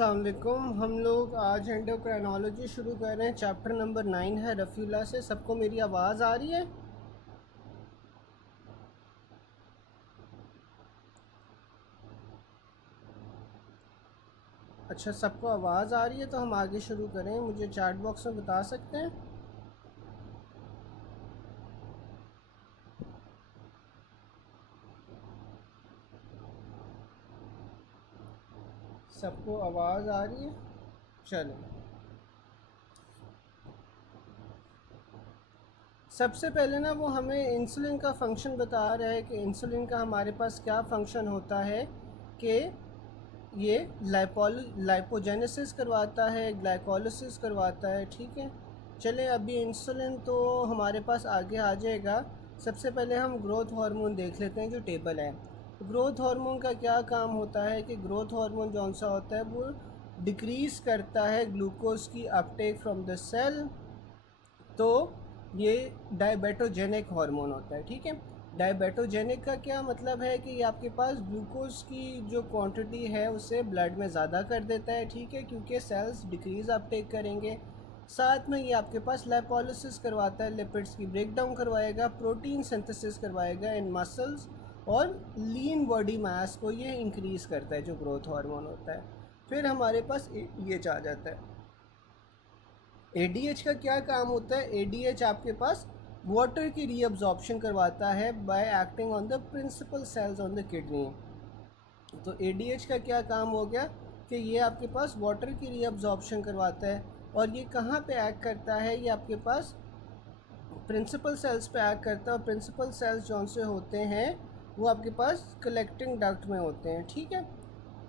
अस्सलाम वालेकुम। हम लोग आज एंडोक्राइनोलॉजी शुरू कर रहे हैं। चैप्टर नंबर 9 है रफ़ीला से। सबको मेरी आवाज़ आ रही है? अच्छा, सबको आवाज़ आ रही है तो हम आगे शुरू करें। मुझे चैट बॉक्स में बता सकते हैं? सबको आवाज़ आ रही है? चलें, सबसे पहले ना वो हमें इंसुलिन का फंक्शन बता रहा है कि इंसुलिन का हमारे पास क्या फंक्शन होता है कि ये लाइपोजेनेसिस करवाता है, ग्लाइकोलिसिस करवाता है। ठीक है, चले अभी इंसुलिन तो हमारे पास आगे आ जाएगा। सबसे पहले हम ग्रोथ हार्मोन देख लेते हैं जो टेबल है। ग्रोथ हार्मोन का क्या काम होता है कि ग्रोथ हार्मोन जौन सा होता है वो डिक्रीज़ करता है ग्लूकोज की अपटेक फ्रॉम द सेल। तो ये डायबिटोजेनिक हार्मोन होता है। ठीक है, डायबिटोजेनिक का क्या मतलब है कि ये आपके पास ग्लूकोज की जो क्वांटिटी है उसे ब्लड में ज़्यादा कर देता है। ठीक है, क्योंकि सेल्स डिक्रीज़ अपटेक करेंगे। साथ में ये आपके पास लाइपोलिसिस करवाता है, लिपिड्स की ब्रेक डाउन करवाएगा, प्रोटीन सिंथेसिस करवाएगा इन मसल्स, और लीन बॉडी मास को ये इंक्रीज़ करता है जो ग्रोथ हार्मोन होता है। फिर हमारे पास ADH आ जाता है। ADH का क्या काम होता है? ADH आपके पास वाटर की रीअब्जॉर्प्शन करवाता है by acting on the principal cells on the kidney. तो ADH का क्या काम हो गया कि ये आपके पास वाटर की रीअब्जॉर्प्शन करवाता है। और ये कहाँ पे एक्ट करता है? ये आपके पास प्रिंसिपल सेल्स पे एक्ट करता है। और प्रिंसिपल सेल्स जौन से होते हैं वो आपके पास कलेक्टिंग डक्ट में होते हैं। ठीक है,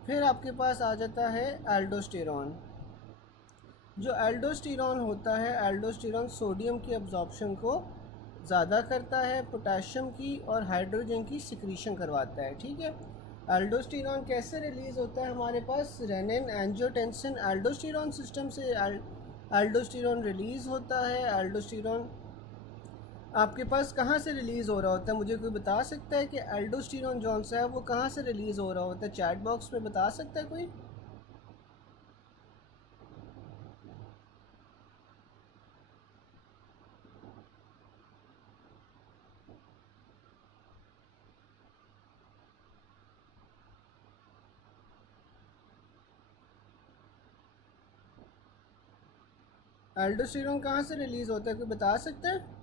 फिर आपके पास आ जाता है एल्डोस्टेरॉन। जो एल्डोस्टेरॉन होता है, एल्डोस्टेरॉन सोडियम की अब्जॉर्प्शन को ज़्यादा करता है, पोटेशियम की और हाइड्रोजन की सिक्रीशन करवाता है। ठीक है, एल्डोस्टेरॉन कैसे रिलीज़ होता है? हमारे पास रेनिन एंजियोटेंसिन एल्डोस्टेरॉन सिस्टम से एल्डोस्टेरॉन रिलीज़ होता है। एल्डोस्टेरॉन आपके पास कहाँ से रिलीज़ हो रहा होता है? मुझे कोई बता सकता है कि एल्डोस्टेरॉन जौन सा है वो कहाँ से रिलीज़ हो रहा होता है? चैट बॉक्स में बता सकता है कोई? एल्डोस्टेरॉन कहाँ से रिलीज़ होता है, कोई बता सकता है?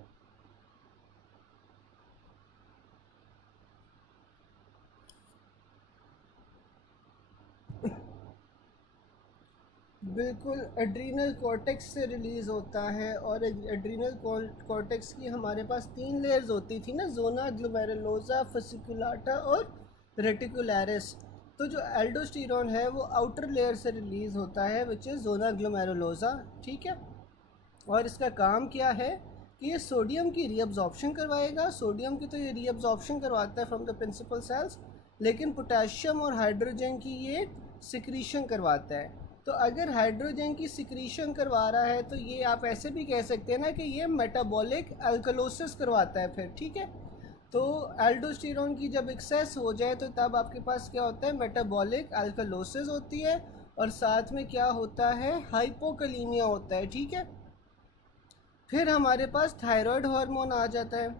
बिल्कुल, एड्रीनल कॉर्टेक्स से रिलीज़ होता है। और एड्रीनल कॉर्टेक्स की हमारे पास 3 लेयर्स होती थी ना, जोना, ग्लोमेरुलोसा, फसिकुलाटा और रेटिकुलरिस। तो जो एल्डोस्टेरॉन है वो आउटर लेयर से रिलीज़ होता है विच इज़ जोना ग्लोमेरुलोसा। ठीक है, और इसका काम क्या है कि ये सोडियम की रीअब्जॉर्प्शन करवाएगा। सोडियम की तो ये रीअब्जॉर्प्शन करवाता है फ्रॉम द प्रिंसिपल सेल्स, लेकिन पोटेशियम और हाइड्रोजन की ये सिक्रीशन करवाता है। तो अगर हाइड्रोजन की सिक्रीशन करवा रहा है तो ये आप ऐसे भी कह सकते हैं ना कि ये मेटाबॉलिक अल्कलोसिस करवाता है फिर। ठीक है, तो एल्डोस्टेरॉन की जब एक्सेस हो जाए तो तब आपके पास क्या होता है? मेटाबॉलिक अल्कलोसिस होती है, और साथ में क्या होता है? हाइपोकलीमिया होता है। ठीक है, फिर हमारे पास थायराइड हार्मोन आ जाता है।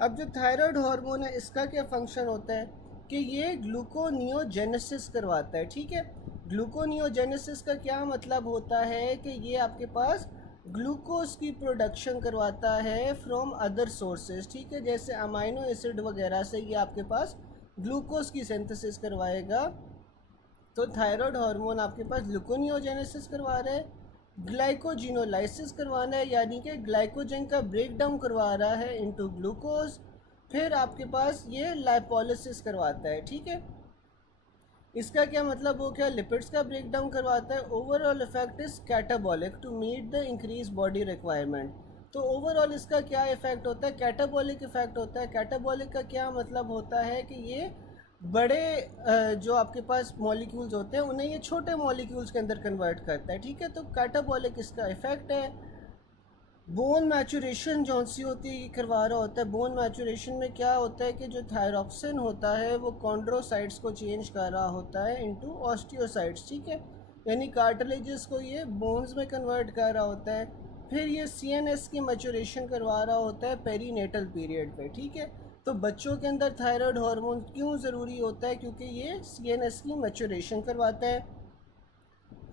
अब जो थायराइड हार्मोन है इसका क्या फंक्शन होता है कि ये ग्लूकोनियोजेनेसिस करवाता है। ठीक है, ग्लूकोनियोजेनेसिस का क्या मतलब होता है कि ये आपके पास ग्लूकोज की प्रोडक्शन करवाता है फ्रॉम अदर सोर्सेज। ठीक है, जैसे अमाइनो एसिड वगैरह से ये आपके पास ग्लूकोज की सिंथेसिस करवाएगा। तो थायराइड हार्मोन आपके पास ग्लूकोनियोजेनेसिस करवा रहा है, ग्लाइकोजिनोलाइसिस करवाना है, यानी कि ग्लाइकोजन का ब्रेक डाउन करवा रहा है इनटू ग्लूकोज। फिर आपके पास ये लाइपोलिसिस करवाता है। ठीक है, इसका क्या मतलब हो गया? लिपिड्स का ब्रेक डाउन करवाता है। Overall effect is catabolic to meet the increase body requirement. तो ओवरऑल इसका क्या इफेक्ट होता है? कैटाबॉलिक इफेक्ट होता है। कैटाबॉलिक का क्या मतलब होता है कि ये बड़े जो आपके पास मॉलिक्यूल्स होते हैं उन्हें ये छोटे मॉलिक्यूल्स के अंदर कन्वर्ट करता है। ठीक है, तो कैटाबॉलिक इसका इफेक्ट है। बोन मैचुरेशन जौन सी होती है ये करवा रहा होता है। बोन मैचुरेशन में क्या होता है कि जो थायरॉक्सिन होता है वो कॉन्ड्रोसाइट्स को चेंज कर रहा होता है इनटू ऑस्टियोसाइट्स। ठीक है, यानी कार्टिलेजेस को ये बोन्स में कन्वर्ट कर रहा होता है। फिर ये सीएनएस की मैचुरेशन करवा रहा होता है पेरीनेटल पीरियड पे, ठीक है। तो बच्चों के अंदर थायराइड हार्मोन क्यों ज़रूरी होता है? क्योंकि ये सीएनएस की मैचुरेशन करवाता है।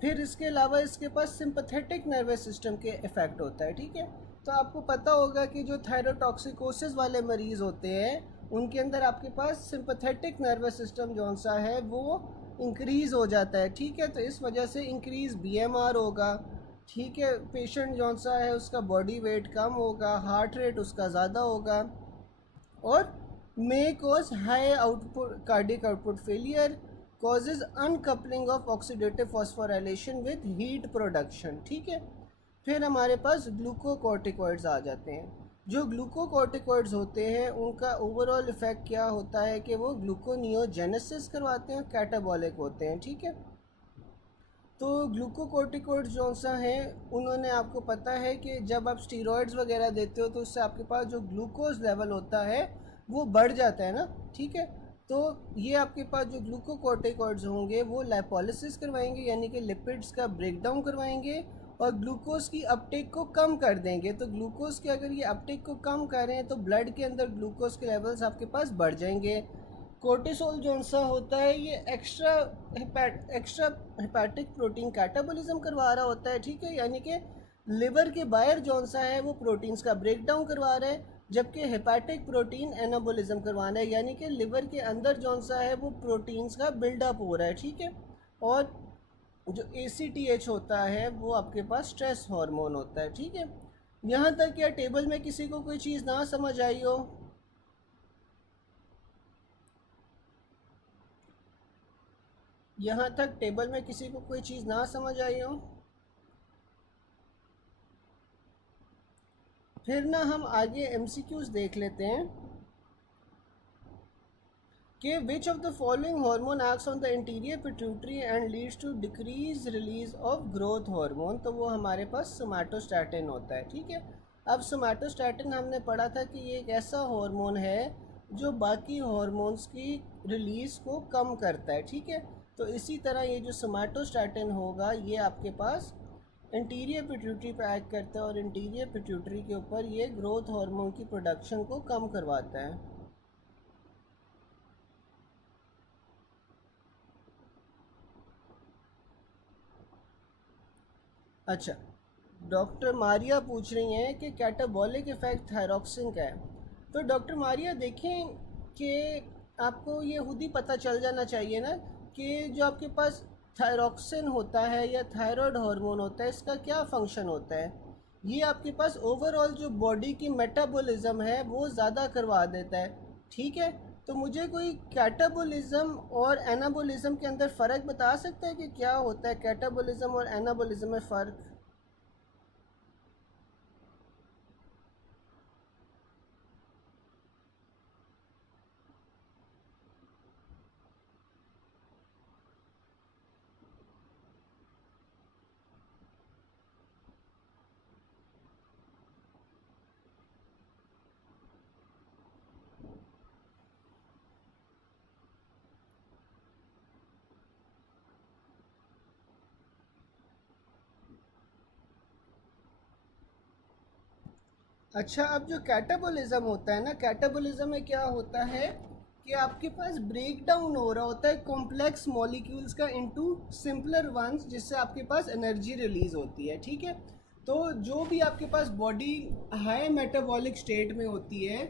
फिर इसके अलावा इसके पास सिंपैथेटिक नर्वस सिस्टम के इफ़ेक्ट होता है, ठीक है। तो आपको पता होगा कि जो थायरोटॉक्सिकोसिस वाले मरीज़ होते हैं उनके अंदर आपके पास सिंपैथेटिक नर्वस सिस्टम जौन सा है वो इंक्रीज़ हो जाता है, ठीक है। तो इस वजह से इंक्रीज़ बीएमआर होगा, ठीक है। पेशेंट जौन सा है उसका बॉडी वेट कम होगा, हार्ट रेट उसका ज़्यादा होगा, और may cause high output cardiac output failure, causes uncoupling of oxidative phosphorylation with heat production, ठीक है। फिर हमारे पास ग्लूकोकॉर्टिकॉइड्स आ जाते हैं। जो ग्लूकोकॉर्टिकॉइड्स होते हैं उनका ओवरऑल इफेक्ट क्या होता है कि वो ग्लूकोनियोजेनेसिस करवाते हैं, कैटाबॉलिक होते हैं, ठीक है। तो ग्लूकोकॉर्टिकॉइड्स जो सा हैं उन्होंने, आपको पता है कि जब आप स्टीरॉयड्स वगैरह देते हो तो उससे आपके पास जो ग्लूकोज लेवल होता है वो बढ़ जाता है ना, ठीक है। तो ये आपके पास जो ग्लूकोकॉर्टिकॉइड्स होंगे वो लाइपोलिसिस करवाएंगे, यानी कि लिपिड्स का ब्रेकडाउन करवाएंगे और ग्लूकोज की अपटेक को कम कर देंगे। तो ग्लूकोज के अगर ये अपटेक को कम करें तो ब्लड के अंदर ग्लूकोज के लेवल्स आपके पास बढ़ जाएंगे। कोर्टिसोल जो सा होता है ये एक्स्ट्रा हेपेटिक प्रोटीन कैटाबॉलिज्म करवा रहा होता है, ठीक है। यानी कि लिवर के बाहर जौन सा है वो प्रोटीन्स का ब्रेक डाउन करवा रहा है, जबकि हेपेटिक प्रोटीन एनाबोलिज्म करवाना है, यानी कि लिवर के अंदर जौन सा है वो प्रोटीन्स का बिल्डअप हो रहा है, ठीक है। और जो ACTH होता है वो आपके पास स्ट्रेस हार्मोन होता है, ठीक है। यहाँ तक क्या टेबल में किसी को कोई चीज़ ना समझ आई हो? यहाँ तक टेबल में किसी को कोई चीज़ ना समझ आई हो? फिर ना हम आगे MCQs देख लेते हैं कि which of the following hormone acts on the interior pituitary and leads to decrease release of growth hormone. तो वो हमारे पास सोमैटोस्टैटिन होता है, ठीक है। अब सोमैटोस्टैटिन हमने पढ़ा था कि ये एक ऐसा हार्मोन है जो बाकी हार्मोन्स की रिलीज़ को कम करता है, ठीक है। तो इसी तरह ये जो सोमैटोस्टैटिन होगा ये आपके पास इंटीरियर पिट्यूटरी पे एक्ट करता है और इंटीरियर पिट्यूटरी के ऊपर ये ग्रोथ हार्मोन की प्रोडक्शन को कम करवाता है। अच्छा, डॉक्टर मारिया पूछ रही हैं कि कैटाबॉलिक इफ़ेक्ट थायरॉक्सिन का है। तो डॉक्टर मारिया देखें कि आपको ये खुद ही पता चल जाना चाहिए ना कि जो आपके पास थायरॉक्सिन होता है या थायराइड हार्मोन होता है इसका क्या फंक्शन होता है। ये आपके पास ओवरऑल जो बॉडी की मेटाबॉलिज्म है वो ज़्यादा करवा देता है, ठीक है। तो मुझे कोई कैटाबॉलिज्म और एनाबॉलिज्म के अंदर फ़र्क बता सकता है कि क्या होता है कैटाबॉलिज्म और एनाबॉलिज्म में फ़र्क? अच्छा, अब जो कैटाबॉलिज्म होता है ना, कैटाबॉलिज्म में क्या होता है कि आपके पास ब्रेक डाउन हो रहा होता है कॉम्प्लेक्स मॉलिक्यूल्स का इनटू सिंपलर वंस, जिससे आपके पास एनर्जी रिलीज होती है, ठीक है। तो जो भी आपके पास बॉडी हाई मेटाबॉलिक स्टेट में होती है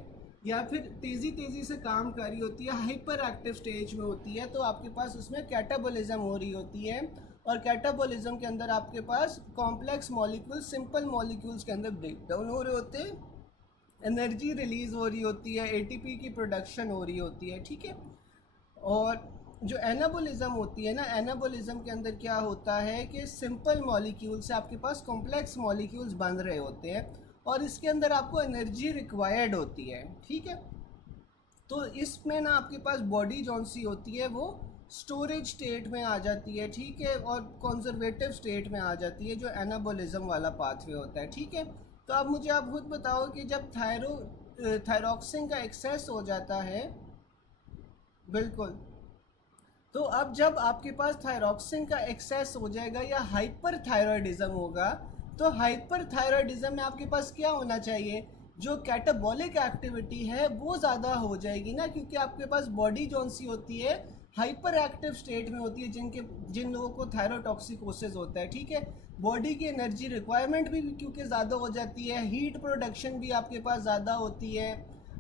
या फिर तेज़ी तेज़ी से काम कर रही होती है, हाइपर एक्टिव स्टेज में होती है, तो आपके पास उसमें कैटाबॉलिज्म हो रही होती है। और कैटाबॉलिज्म के अंदर आपके पास कॉम्प्लेक्स मॉलिक्यूल्स सिंपल मॉलिक्यूल्स के अंदर ब्रेक डाउन हो रहे होते हैं, एनर्जी रिलीज़ हो रही होती है, ATP की प्रोडक्शन हो रही होती है, ठीक है। और जो एनाबोलिज्म होती है ना, एनाबोलिज्म के अंदर क्या होता है कि सिंपल मॉलिक्यूल से आपके पास कॉम्प्लेक्स मॉलिक्यूल्स बन रहे होते हैं और इसके अंदर आपको एनर्जी रिक्वायर्ड होती है, ठीक है। तो इसमें ना आपके पास बॉडी जौन सी होती है वो स्टोरेज स्टेट में आ जाती है, ठीक है, और कंजर्वेटिव स्टेट में आ जाती है, जो एनाबोलिज्म वाला पाथवे होता है, ठीक है। तो अब मुझे आप खुद बताओ कि जब थायरॉक्सिन का एक्सेस हो जाता है, बिल्कुल, तो अब जब आपके पास थायरॉक्सिन का एक्सेस हो जाएगा या हाइपर थायरॉयडिज्म होगा, तो हाइपर थायरॉयडिज्म में आपके पास क्या होना चाहिए, जो कैटाबॉलिक एक्टिविटी है वो ज़्यादा हो जाएगी ना, क्योंकि आपके पास बॉडी जौन सी होती है हाइपर एक्टिव स्टेट में होती है, जिन लोगों को थायरोटॉक्सिकोसिस होता है, ठीक है। बॉडी की एनर्जी रिक्वायरमेंट भी क्योंकि ज़्यादा हो जाती है, हीट प्रोडक्शन भी आपके पास ज़्यादा होती है,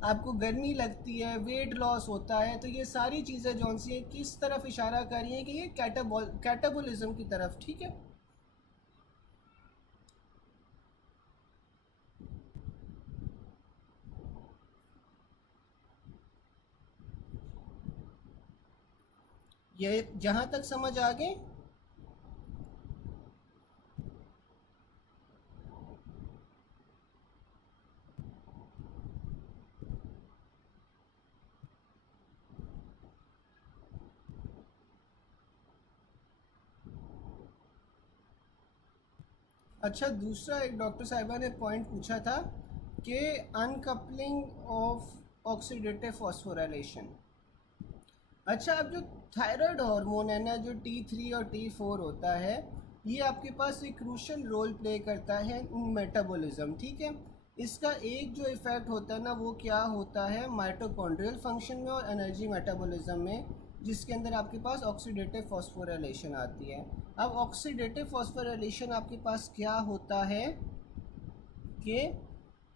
आपको गर्मी लगती है, वेट लॉस होता है, तो ये सारी चीज़ें जौन सी हैं किस तरफ इशारा कर रही हैं कि ये कैटाबॉलिज्म की तरफ, ठीक है। ये जहाँ तक समझ आ गए। अच्छा, दूसरा एक डॉक्टर साहिबा ने पॉइंट पूछा था कि अनकपलिंग ऑफ ऑक्सीडेटिव फॉस्फोराइलेशन। अच्छा, अब जो थायराइड हार्मोन है ना, जो T3 और T4 होता है, ये आपके पास एक क्रूशल रोल प्ले करता है मेटाबॉलिज्म, ठीक है। इसका एक जो इफ़ेक्ट होता है ना, वो क्या होता है माइटोकॉन्ड्रियल फंक्शन में और एनर्जी मेटाबॉलिज्म में, जिसके अंदर आपके पास ऑक्सीडेटिव फॉस्फोराइलेशन आती है। अब ऑक्सीडेटिव फॉस्फोराइलेशन आपके पास क्या होता है कि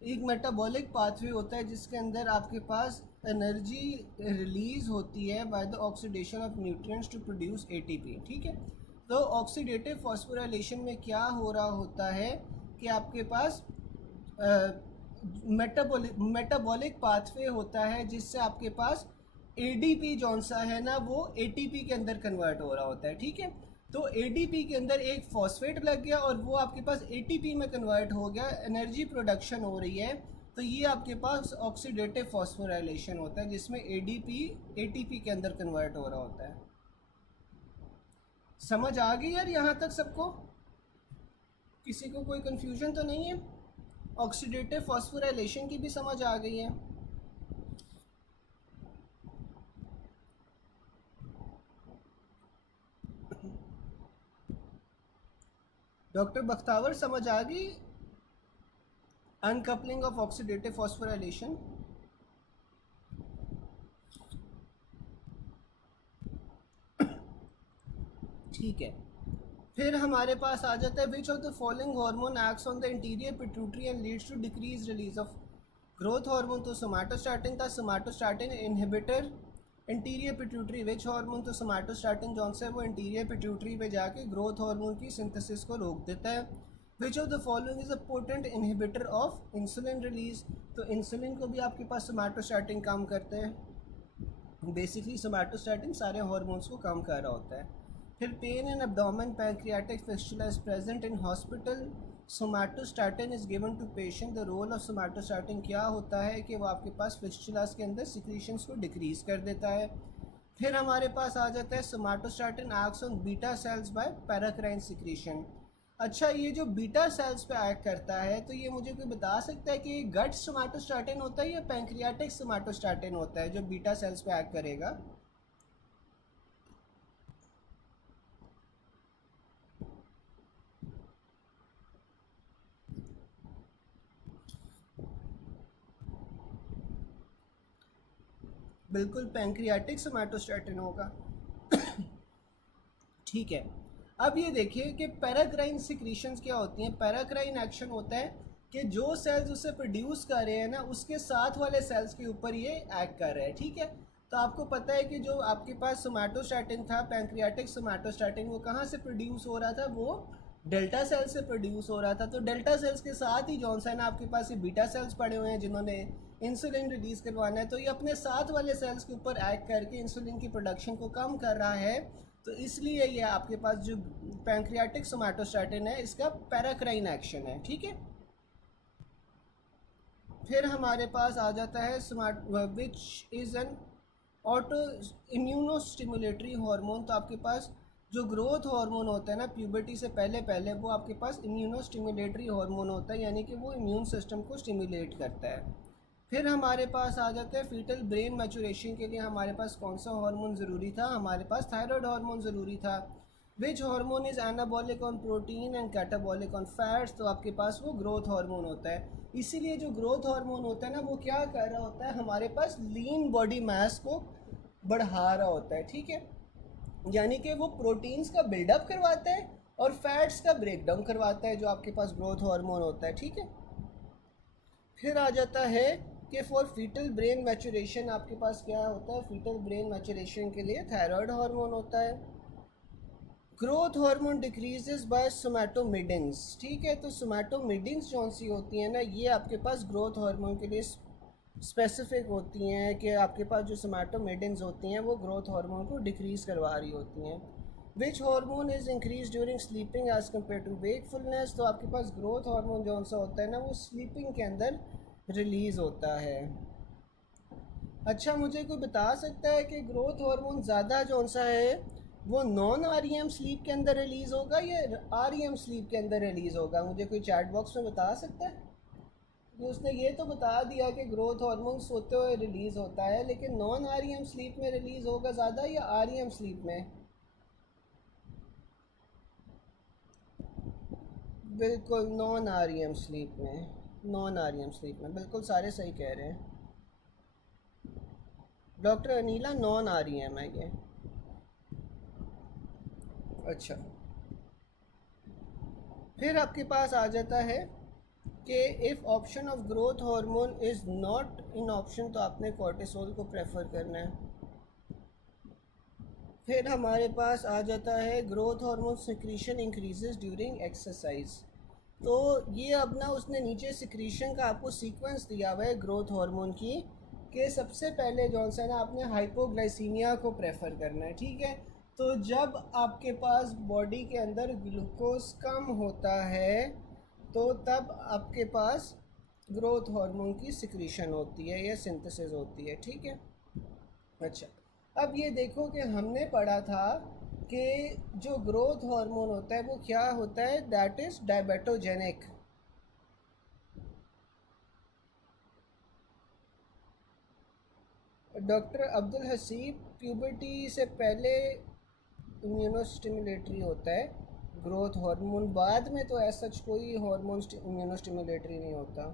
एक मेटाबॉलिक पाथवे होता है जिसके अंदर आपके पास एनर्जी रिलीज होती है by the oxidation of nutrients to produce ATP, ठीक है। तो ऑक्सीडेटिव फॉस्फोराइलेशन में क्या हो रहा होता है कि आपके पास मेटाबॉलिक पाथवे होता है जिससे आपके पास एडीपी जौन सा है ना वो एटीपी के अंदर कन्वर्ट हो रहा होता है, ठीक है। तो एडीपी के अंदर एक फॉस्फेट लग गया और वो आपके पास एटीपी में कन्वर्ट हो गया, एनर्जी प्रोडक्शन हो रही है, तो ये आपके पास ऑक्सीडेटिव फॉस्फोराइलेशन होता है जिसमें एडीपी एटीपी के अंदर कन्वर्ट हो रहा होता है। समझ आ गई यार यहाँ तक सबको? किसी को कोई कंफ्यूजन तो नहीं है? ऑक्सीडेटिव फॉस्फोराइलेशन की भी समझ आ गई है? डॉक्टर बख्तावर समझ आ गई अनकपलिंग ऑफ ऑक्सीडेटिव फॉस्फोराइलेशन? ठीक है, फिर हमारे पास आ जाता है which of the following hormone acts on the interior pituitary and leads to decrease release of growth hormone. तो सोमैटोस्टैटिन था, somatostatin inhibitor interior pituitary which hormone, तो सोमैटोस्टैटिन जौन सा है वो इंटीरियर पिट्यूटरी पे जाके ग्रोथ हार्मोन की सिंथेसिस को रोक देता है। Which of the following is a potent inhibitor of insulin release, तो इंसुलिन को भी आपके पास सोमैटोस्टैटिन काम करते हैं। बेसिकली सोमैटोस्टैटिन सारे हार्मोन्स को कम कर रहा होता है। फिर pain in abdomen pancreatic fistula is present in hospital, somatostatin is given to patient. The role of somatostatin क्या होता है कि वो आपके पास फिस्टुलास के अंदर सिक्रीशंस को डिक्रीज कर देता है। फिर हमारे पास आ जाता है somatostatin acts on beta cells by paracrine secretion. अच्छा, ये जो बीटा सेल्स पे एक्ट करता है, तो ये मुझे कोई बता सकता है कि ये गट सोमैटोस्टैटिन होता है या पैंक्रियाटिक सोमैटोस्टैटिन होता है जो बीटा सेल्स पे एक्ट करेगा? बिल्कुल पैंक्रियाटिक सोमैटोस्टैटिन होगा। ठीक है, अब ये देखिए कि पैराक्राइन सिक्रीशंस क्या होती हैं। पैराक्राइन एक्शन होता है कि जो सेल्स उसे प्रोड्यूस कर रहे हैं ना, उसके साथ वाले सेल्स के ऊपर ये एक्ट कर रहे हैं, ठीक है। तो आपको पता है कि जो आपके पास सोमैटोस्टैटिन था, पैंक्रियाटिक सोमैटोस्टैटिन, वो कहाँ से प्रोड्यूस हो रहा था? वो डेल्टा सेल्स से प्रोड्यूस हो रहा था। तो डेल्टा सेल्स के साथ ही जौन सा है ना आपके पास ये बीटा सेल्स पड़े हुए हैं जिन्होंने इंसुलिन रिलीज करवाना है, तो ये अपने साथ वाले सेल्स के ऊपर एक्ट करके इंसुलिन की प्रोडक्शन को कम कर रहा है। तो इसलिए ये आपके पास जो पैंक्रियाटिक सोमैटोस्टैटिन है इसका पैराक्राइन एक्शन है, ठीक है। फिर हमारे पास आ जाता है which is an auto immunostimulatory hormone. तो आपके पास जो ग्रोथ हार्मोन होता है ना प्यूबर्टी से पहले पहले, वो आपके पास इम्यूनोस्टिमुलेटरी हार्मोन होता है, यानी कि वो इम्यून सिस्टम को स्टिमुलेट करता है। फिर हमारे पास आ जाता है फीटल ब्रेन मैचुरेशन के लिए हमारे पास कौन सा हार्मोन ज़रूरी था, हमारे पास थायराइड हार्मोन ज़रूरी था। विच hormone is anabolic on protein and catabolic on fats, तो आपके पास वो ग्रोथ हार्मोन होता है। इसीलिए जो ग्रोथ हार्मोन होता है ना वो क्या कर रहा होता है, हमारे पास लीन बॉडी मास को बढ़ा रहा होता है, ठीक है। यानी कि वो प्रोटीन्स का बिल्डअप करवाता है और फैट्स का ब्रेकडाउन करवाता है जो आपके पास ग्रोथ हार्मोन होता है, ठीक है। फिर आ जाता है कि फॉर फीटल ब्रेन मैचुरेशन आपके पास क्या होता है, फीटल ब्रेन मैचुरेशन के लिए थायराइड हार्मोन होता है। ग्रोथ हार्मोन डिक्रीजेस बाय सोमैटोमिडिन्स, ठीक है। तो सोमैटोमिडिन्स कौन सी होती हैं ना, ये आपके पास ग्रोथ हार्मोन के लिए स्पेसिफिक होती हैं कि आपके पास जो सोमैटोमिडिन्स होती हैं वो ग्रोथ हार्मोन को डिक्रीज़ करवा रही होती हैं। Which hormone is increase during sleeping as compare to wakefulness, तो आपके पास ग्रोथ हार्मोन जो सा होता है ना वो स्लीपिंग के अंदर रिलीज़ होता है। अच्छा, मुझे कोई बता सकता है कि ग्रोथ हार्मोन ज़्यादा जो सा है वो नॉन REM स्लीप के अंदर रिलीज़ होगा या REM स्लीप के अंदर रिलीज़ होगा, मुझे कोई चैट बॉक्स में बता सकता है। कि उसने ये तो बता दिया कि ग्रोथ हार्मोन सोते हुए रिलीज़ होता है, लेकिन नॉन REM स्लीप में रिलीज़ होगा ज़्यादा या REM स्लीप में। बिल्कुल नॉन REM स्लीप में, नॉन REM स्लीप में, बिल्कुल सारे सही कह रहे हैं डॉक्टर अनीला, नॉन REM है ये। अच्छा, फिर आपके पास आ जाता है कि if option of growth hormone is not in option, तो आपने कॉर्टिसोल को प्रेफर करना है। फिर हमारे पास आ जाता है growth hormone secretion increases during exercise, तो ये अब ना उसने नीचे सिक्रीशन का आपको सीक्वेंस दिया हुआ है ग्रोथ हार्मोन की, कि सबसे पहले जो है ना आपने हाइपोग्लाइसीमिया को प्रेफर करना है, ठीक है। तो जब आपके पास बॉडी के अंदर ग्लूकोज कम होता है तो तब आपके पास ग्रोथ हार्मोन की सिक्रीशन होती है या सिंथेसिस होती है, ठीक है। अच्छा, अब ये देखो कि हमने पढ़ा था कि जो ग्रोथ हार्मोन होता है वो क्या होता है, that is diabetogenic. Doctor Abdul Haseeb, puberty से पहले इम्यूनोस्टिमुलेटरी होता है ग्रोथ हार्मोन, बाद में तो ऐसा कोई हार्मोन इम्यूनोस्टिमुलेटरी नहीं होता।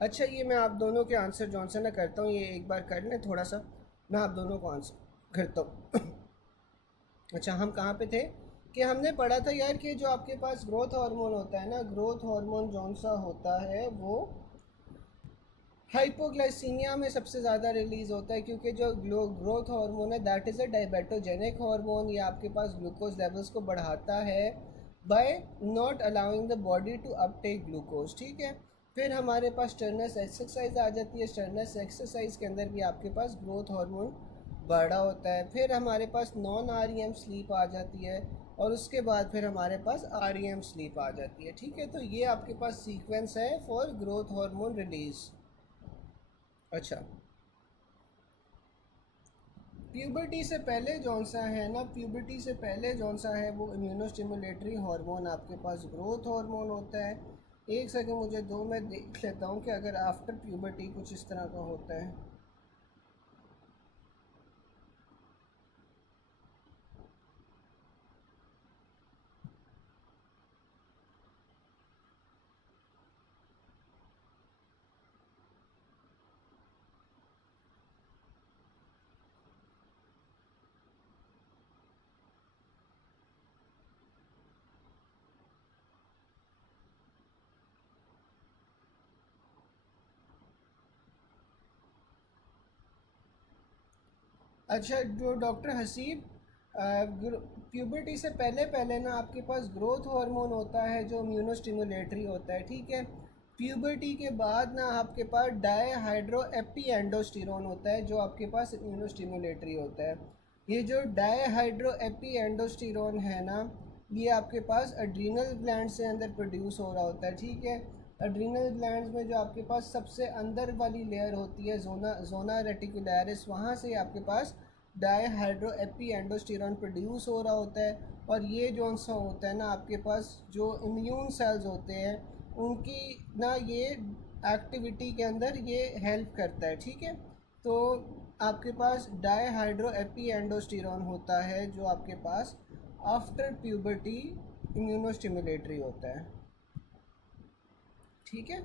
अच्छा, ये मैं आप दोनों के आंसर जॉन से ना करता हूँ, ये एक बार कर लें थोड़ा सा, मैं आप दोनों को आंसर करता हूँ। अच्छा, हम कहाँ पे थे कि हमने पढ़ा था यार कि जो आपके पास ग्रोथ हार्मोन होता है ना, ग्रोथ हार्मोन जौन सा होता है वो हाइपोग्लाइसीमिया में सबसे ज़्यादा रिलीज़ होता है, क्योंकि जो ग्रोथ हार्मोन है that is a diabetogenic hormone, ये आपके पास ग्लूकोज लेवल्स को बढ़ाता है by not allowing the body to uptake glucose, ठीक है। फिर हमारे पास स्टर्नस एक्सरसाइज आ जाती है, स्टर्नस एक्सरसाइज के अंदर भी आपके पास ग्रोथ हार्मोन बढ़ा होता है। फिर हमारे पास नॉन REM स्लीप आ जाती है और उसके बाद फिर हमारे पास REM स्लीप आ जाती है, ठीक है। तो ये आपके पास सीक्वेंस है फॉर ग्रोथ हार्मोन रिलीज़। अच्छा, प्यूबर्टी से पहले जौन सा है ना, प्यूबर्टी से पहले जौन सा है वो इम्यूनोस्टिमुलेटरी हार्मोन आपके पास ग्रोथ हार्मोन होता है। एक सेकंड मुझे दो, मैं देख लेता हूँ कि अगर आफ्टर प्यूबर्टी कुछ इस तरह का होता है। अच्छा, जो डॉक्टर हसीब, प्यूबर्टी से पहले पहले ना आपके पास ग्रोथ हार्मोन होता है जो इम्यूनोस्टिमुलेटरी होता है, ठीक है। प्यूबर्टी के बाद ना आपके पास डाईहाइड्रो एपिएंडोस्टेरोन होता है जो आपके पास इम्यूनोस्टिमुलेटरी होता है। ये जो डाईहाइड्रो एपिएंडोस्टेरोन है ना, ये आपके पास एड्रीनल ग्लैंड से अंदर प्रोड्यूस हो रहा होता है, ठीक है। एड्रीनल ग्लैंड्स में जो आपके पास सबसे अंदर वाली लेयर होती है जोना रेटिकुलरिस, वहाँ से आपके पास डाईहाइड्रो एपिएंडोस्टेरोन प्रोड्यूस हो रहा होता है। और ये जो सा होता है ना आपके पास जो इम्यून सेल्स होते हैं उनकी ना ये एक्टिविटी के अंदर ये हेल्प करता है, ठीक है। तो आपके पास डाईहाइड्रो एपीएंडोस्टेरोन होता है जो आपके पास आफ्टर प्यूबर्टी इम्यूनोस्टिमुलेटरी होता है, ठीक है।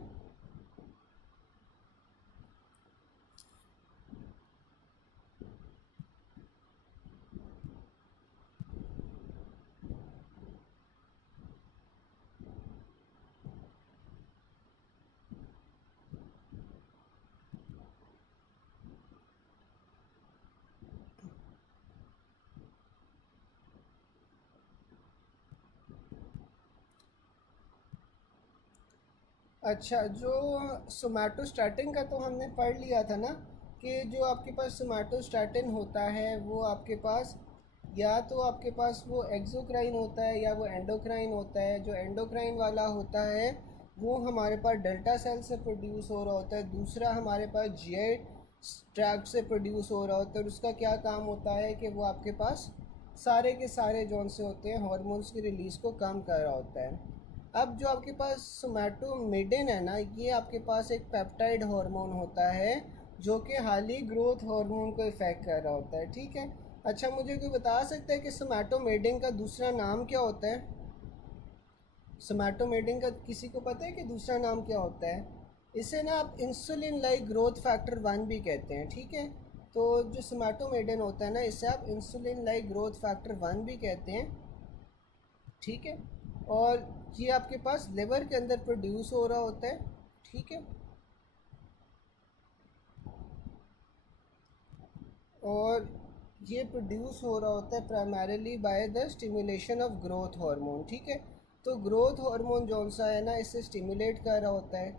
अच्छा, जो सोमैटोस्टैटिन का तो हमने पढ़ लिया था ना, कि जो आपके पास सोमैटोस्टैटिन होता है वो आपके पास या तो आपके पास वो एक्सोक्राइन होता है या वो एंडोक्राइन होता है। जो एंडोक्राइन वाला होता है वो हमारे पास डेल्टा सेल से प्रोड्यूस हो रहा होता है, दूसरा हमारे पास जीआई ट्रैक्ट से प्रोड्यूस हो रहा होता है। और उसका क्या काम होता है कि वो आपके पास सारे के सारे जौन से होते हैं हार्मोन्स की रिलीज़ को कम कर रहा होता है। अब जो आपके पास सोमैटोमेडिन है ना, ये आपके पास एक पेप्टाइड हार्मोन होता है जो कि हाली ग्रोथ हार्मोन को इफेक्ट कर रहा होता है, ठीक है। अच्छा, मुझे कोई बता सकता है कि सोमैटोमेडिन का दूसरा नाम क्या होता है? सोमैटोमेडिन का किसी को पता है कि दूसरा नाम क्या होता है? इसे ना आप इंसुलिन लाइक ग्रोथ फैक्टर 1 भी कहते हैं, ठीक है। तो जो सोमैटोमेडिन होता है ना, इसे आप इंसुलिन लाइक ग्रोथ फैक्टर 1 भी कहते हैं, ठीक है। और ये आपके पास लिवर के अंदर प्रोड्यूस हो रहा होता है, ठीक है। और ये प्रोड्यूस हो रहा होता है primarily by the stimulation of growth hormone, ठीक है। तो ग्रोथ हार्मोन जौन सा है ना, इससे स्टिमुलेट कर रहा होता है।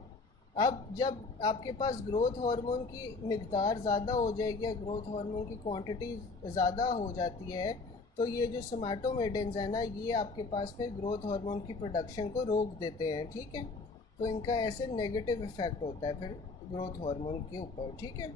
अब जब आपके पास ग्रोथ हार्मोन की मिकदार ज़्यादा हो जाएगी या ग्रोथ हार्मोन की क्वांटिटी ज़्यादा हो जाती है, तो ये जो सोमैटोमेडिन्स है ना, ये आपके पास फिर ग्रोथ हार्मोन की प्रोडक्शन को रोक देते हैं, ठीक है। तो इनका ऐसे नेगेटिव इफ़ेक्ट होता है फिर ग्रोथ हार्मोन के ऊपर, ठीक है।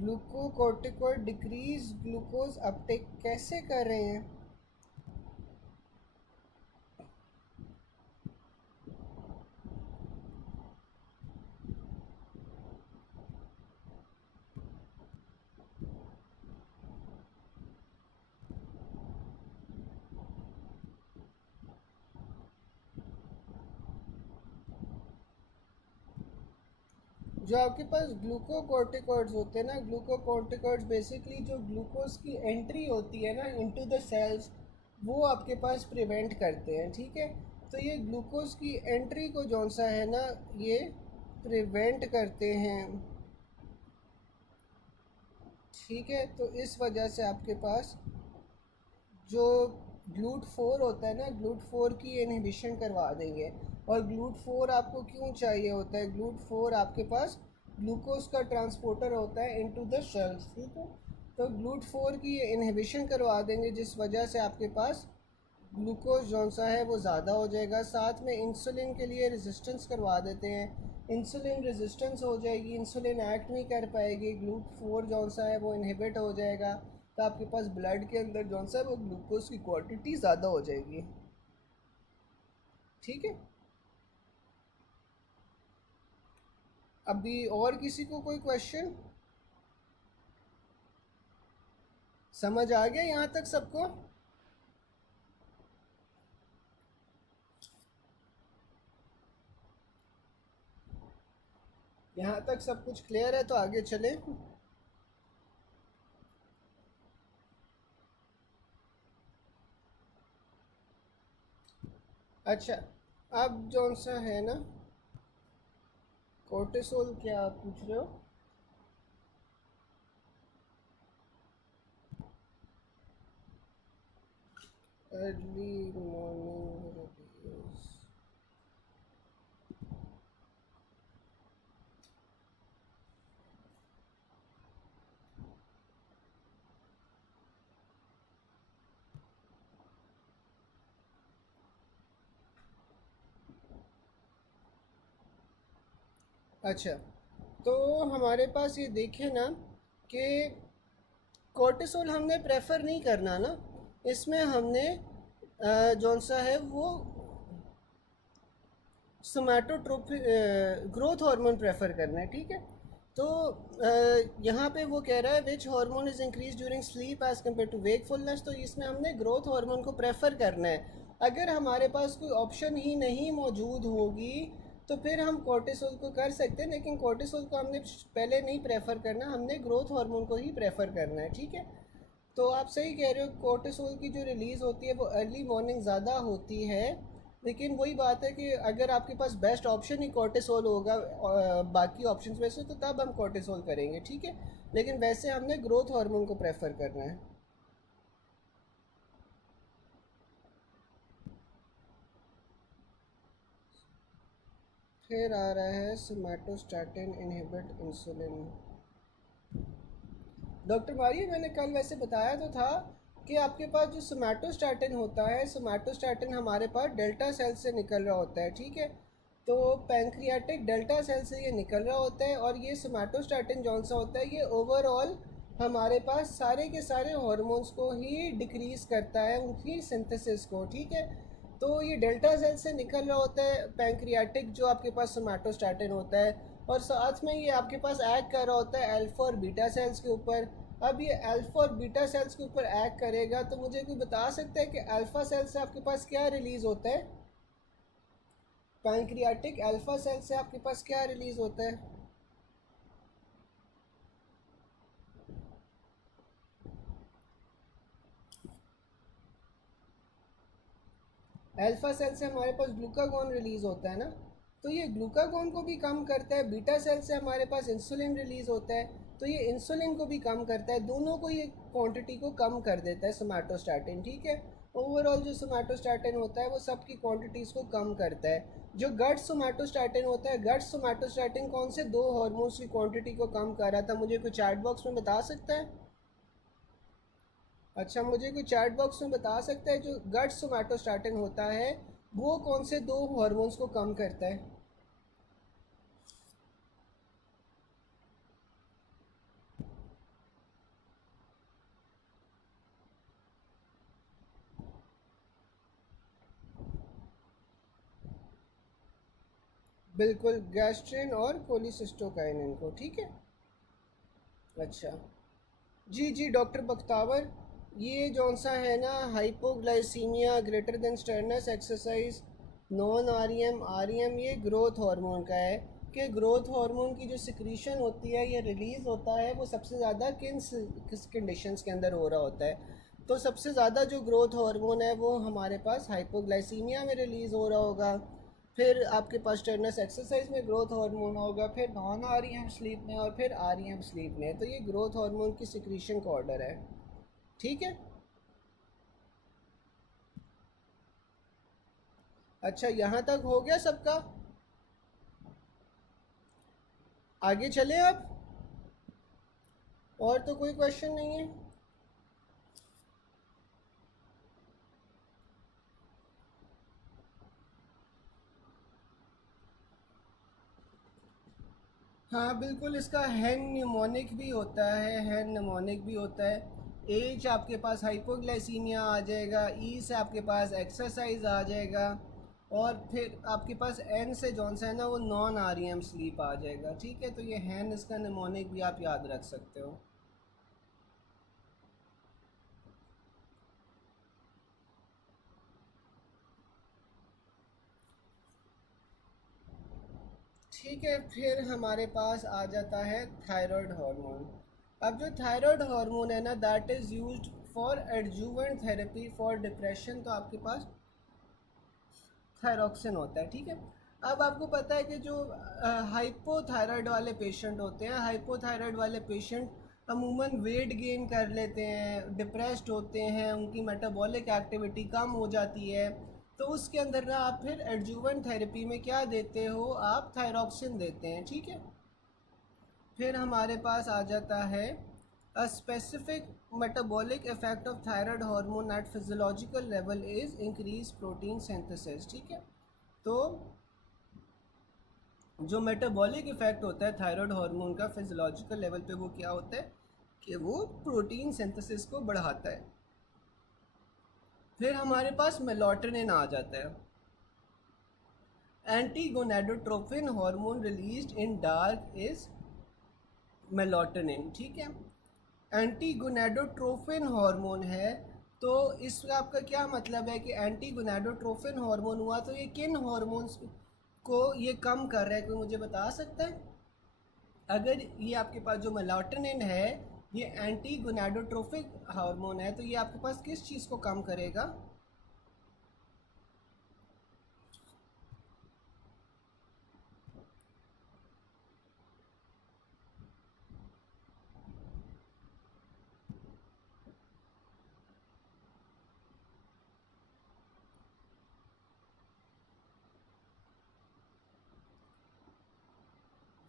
ग्लूकोकॉर्टिकॉइड डिक्रीज ग्लूकोज अपटेक कैसे कर रहे हैं? जो आपके पास ग्लूकोकॉर्टिकॉइड्स होते हैं ना, ग्लूकोकॉर्टिकॉइड्स बेसिकली जो ग्लूकोज की एंट्री होती है ना इनटू द सेल्स, वो आपके पास प्रिवेंट करते हैं, ठीक है। तो ये ग्लूकोज की एंट्री को जौन सा है ना, ये प्रिवेंट करते हैं, ठीक है। तो इस वजह से आपके पास जो ग्लूट फोर होता है ना, ग्लूट फोर की इनहिबिशन करवा देंगे। और ग्लूट फोर आपको क्यों चाहिए होता है? ग्लूट फोर आपके पास ग्लूकोज का ट्रांसपोर्टर होता है इनटू द सेल्स, ठीक है। तो ग्लूट फोर की इनहिबिशन करवा देंगे जिस वजह से आपके पास ग्लूकोज जौन सा है वो ज़्यादा हो जाएगा। साथ में इंसुलिन के लिए रेजिस्टेंस करवा देते हैं, इंसुलिन रेजिस्टेंस हो जाएगी, इंसुलिन एक्ट नहीं कर पाएगी, ग्लूट फोर जौन सा है वो इनहिबिट हो जाएगा। तो आपके पास ब्लड के अंदर जौन सा है वो ग्लूकोज की क्वांटिटी ज़्यादा हो जाएगी, ठीक है। अभी और किसी को कोई क्वेश्चन? समझ आ गया यहाँ तक सबको? यहाँ तक सब कुछ क्लियर है तो आगे चलें। अच्छा, अब जौन सा है ना, कोर्टिसोल क्या आप पूछ रहे हो? Early morning release. अच्छा, तो हमारे पास ये देखें ना कि कोर्टिसोल हमने प्रेफर नहीं करना ना, इसमें हमने जौन सा है वो सोमैटोट्रोपि ग्रोथ हार्मोन प्रेफर करना है, ठीक है। तो यहाँ पे वो कह रहा है which hormone is increase during sleep as compare to wakefulness, तो इसमें हमने ग्रोथ हार्मोन को प्रेफर करना है। अगर हमारे पास कोई ऑप्शन ही नहीं मौजूद होगी तो फिर हम कोर्टिसोल को कर सकते हैं, लेकिन कोर्टिसोल को हमने पहले नहीं प्रेफर करना, हमने ग्रोथ हार्मोन को ही प्रेफर करना है, ठीक है। तो आप सही कह रहे हो, कोर्टिसोल की जो रिलीज़ होती है वो अर्ली मॉर्निंग ज़्यादा होती है, लेकिन वही बात है कि अगर आपके पास बेस्ट ऑप्शन ही कोर्टिसोल होगा बाकी ऑप्शंस में से, तो तब हम कोर्टिसोल करेंगे, ठीक है। लेकिन वैसे हमने ग्रोथ हार्मोन को प्रेफर करना है। फिर आ रहा है somatostatin inhibit insulin. Doctor Maria, मैंने कल वैसे बताया तो था कि आपके पास जो सोमैटोस्टैटिन होता है, सोमैटोस्टैटिन हमारे पास डेल्टा सेल से निकल रहा होता है, ठीक है। तो पैंक्रियाटिक डेल्टा सेल से ये निकल रहा होता है, और ये सोमैटोस्टैटिन जौन सा होता है ये ओवरऑल हमारे पास सारे के सारे हॉर्मोन्स को ही डिक्रीज़ करता है, उनकी सिंथेसिस को, ठीक है। तो ये डेल्टा सेल से निकल रहा होता है पैंक्रियाटिक जो आपके पास सोमैटोस्टैटिन होता है, और साथ में ये आपके पास एक्ट कर रहा होता है अल्फा और बीटा सेल्स के ऊपर। अब ये अल्फा और बीटा सेल्स के ऊपर एक्ट करेगा, तो मुझे कोई बता सकता है कि अल्फा सेल से आपके पास क्या रिलीज़ होता है? पैंक्रियाटिक अल्फा सेल से आपके पास क्या रिलीज़ होता है? अल्फा सेल से हमारे पास ग्लूकागोन रिलीज़ होता है ना, तो ये ग्लूकागोन को भी कम करता है। बीटा सेल से हमारे पास इंसुलिन रिलीज़ होता है, तो ये इंसुलिन को भी कम करता है, दोनों को ये क्वांटिटी को कम कर देता है सोमैटोस्टैटिन, ठीक है। ओवरऑल जो सोमैटोस्टैटिन होता है वो सबकी क्वांटिटीज़ को कम करता है। जो गट सोमैटोस्टैटिन होता है, गट सोमैटोस्टैटिन कौन से दो हार्मोन्स की क्वांटिटी को कम कर रहा था, मुझे कोई चैट बॉक्स में बता सकता है? अच्छा, मुझे कोई चैट बॉक्स में बता सकता है जो गट सोमैटोस्टैटिन होता है वो कौन से दो हार्मोन्स को कम करता है? बिल्कुल, गैस्ट्रिन और कोलिसिस्टोकाइनिन को, ठीक है। अच्छा, जी जी डॉक्टर बख्तावर, ये जौन सा है ना hypoglycaemia greater than Stearns exercise non REM REM, ये ग्रोथ हार्मोन का है कि ग्रोथ हार्मोन की जो सिक्रीशन होती है, ये रिलीज़ होता है, वो सबसे ज़्यादा किस कंडीशंस के अंदर हो रहा होता है। तो सबसे ज़्यादा जो ग्रोथ हार्मोन है वो हमारे पास हाइपोग्लाइसीमिया में रिलीज़ हो रहा होगा, फिर आपके पास टर्नस एक्सरसाइज में ग्रोथ हार्मोन होगा, फिर नॉन आरईएम स्लीप में, और फिर आरईएम स्लीप में। तो ये ग्रोथ हार्मोन की सिक्रीशन का ऑर्डर है, ठीक है। अच्छा, यहाँ तक हो गया सबका? आगे चलें अब? और तो कोई क्वेश्चन नहीं है? हाँ बिल्कुल, इसका हैंड न्यूमोनिक भी होता है, हैंड न्यूमोनिक भी होता है। एज आपके पास हाइपोग्लाइसीमिया आ जाएगा, ई से आपके पास एक्सरसाइज आ जाएगा, और फिर आपके पास एन से जौन सा है ना वो नॉन आरईएम स्लीप आ जाएगा, ठीक है। तो ये हैंड इसका न्यूमोनिक भी आप याद रख सकते हो। ठीक है, फिर हमारे पास आ जाता है थायराइड हार्मोन। अब जो थायराइड हार्मोन है ना that is used for adjuvant therapy for depression, तो आपके पास थायरॉक्सिन होता है, ठीक है। अब आपको पता है कि जो हाइपोथायराइड वाले पेशेंट होते हैं, हाइपोथायराइड वाले पेशेंट अमूमन वेट गेन कर लेते हैं, डिप्रेस्ड होते हैं, उनकी मेटाबॉलिक एक्टिविटी कम हो जाती है। तो उसके अंदर ना आप फिर एडजुवेंट थेरेपी में क्या देते हो, आप थायरॉक्सिन देते हैं, ठीक है। फिर हमारे पास आ जाता है a specific metabolic effect of thyroid hormone at physiological level is increase protein synthesis, ठीक है। तो जो मेटाबॉलिक इफेक्ट होता है थायराइड हार्मोन का फिजियोलॉजिकल लेवल पे, वो क्या होता है कि वो प्रोटीन सिंथेसिस को बढ़ाता है। फिर हमारे पास मेलाटोनिन आ जाता है। Anti gonadotropin hormone released in dark is melatonin, ठीक है। एंटी गोनाडोट्रोपिन हार्मोन है, तो इसका आपका क्या मतलब है कि एंटी गोनाडोट्रोपिन हार्मोन हुआ तो ये किन हार्मोन्स को ये कम कर रहा है, कोई मुझे बता सकता है? अगर ये आपके पास जो मेलाटोनिन है ये एंटी गोनाडोट्रोपिक हार्मोन है, तो ये आपके पास किस चीज़ को कम करेगा?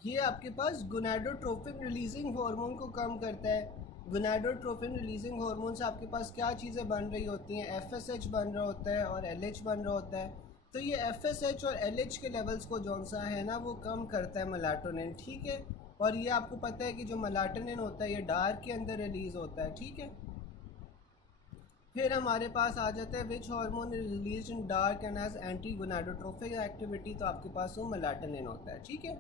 ये आपके पास गोनाडोट्रोपिन रिलीजिंग हार्मोन को कम करता है। गोनाडोट्रोपिन रिलीजिंग हार्मोन से आपके पास क्या चीज़ें बन रही होती हैं? एफएसएच बन रहा होता है और एलएच बन रहा होता है। तो ये एफएसएच और एलएच के लेवल्स को जौन सा है ना वो कम करता है मेलाटोनिन, ठीक है। और ये आपको पता है कि जो मेलाटोनिन होता है ये डार्क के अंदर रिलीज होता है, ठीक है। फिर हमारे पास आ जाता है which hormone is release in dark and as anti gonadotropic activity, तो आपके पास वो मेलाटोनिन होता है, ठीक है।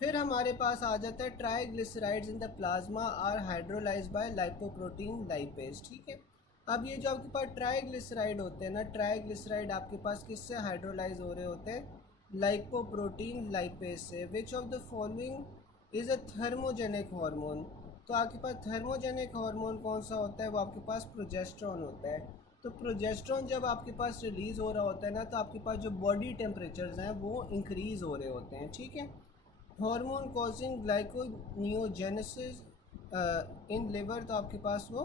फिर हमारे पास आ जाता है triglycerides in the plasma are hydrolyze by lipoprotein lipase, ठीक है। अब ये जो आपके पास ट्राइग्लिसराइड होते हैं ना, ट्राइग्लिसराइड आपके पास किससे हाइड्रोलाइज हो रहे होते हैं? लाइपोप्रोटीन लाइपेज से। विच of the following is a thermogenic hormone, तो आपके पास थर्मोजेनिक हार्मोन कौन सा होता है? वो आपके पास प्रोजेस्ट्रॉन होता है। तो प्रोजेस्ट्रॉन जब आपके पास रिलीज़ हो रहा होता है ना, तो आपके पास जो बॉडी टेम्परेचर्स हैं वो इंक्रीज़ हो रहे होते हैं, ठीक है। Hormone causing gluconeogenesis in liver, तो आपके पास वो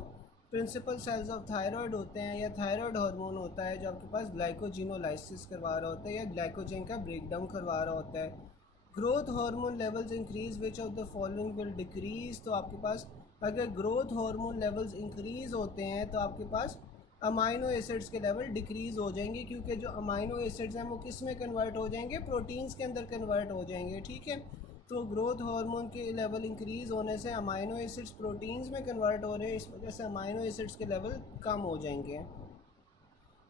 प्रिंसिपल सेल्स ऑफ थायराइड होते हैं, या थायराइड हार्मोन होता है जो आपके पास ग्लाइकोजिनोलाइसिस करवा रहा होता है या ग्लाइकोजन का ब्रेकडाउन करवा रहा होता है। Growth hormone levels increase, which of the following will decrease, तो आपके पास अगर ग्रोथ हार्मोन लेवल्स इंक्रीज होते हैं तो आपके पास अमाइनो एसिड्स के लेवल डिक्रीज़ हो जाएंगे, क्योंकि जो अमाइनो एसिड्स हैं वो किस में कन्वर्ट हो जाएंगे? प्रोटीन्स के अंदर कन्वर्ट हो जाएंगे, ठीक है। तो ग्रोथ हार्मोन के लेवल इंक्रीज़ होने से अमाइनो एसिड्स प्रोटीन्स में कन्वर्ट हो रहे हैं, इस वजह से अमाइनो एसिड्स के लेवल कम हो जाएंगे।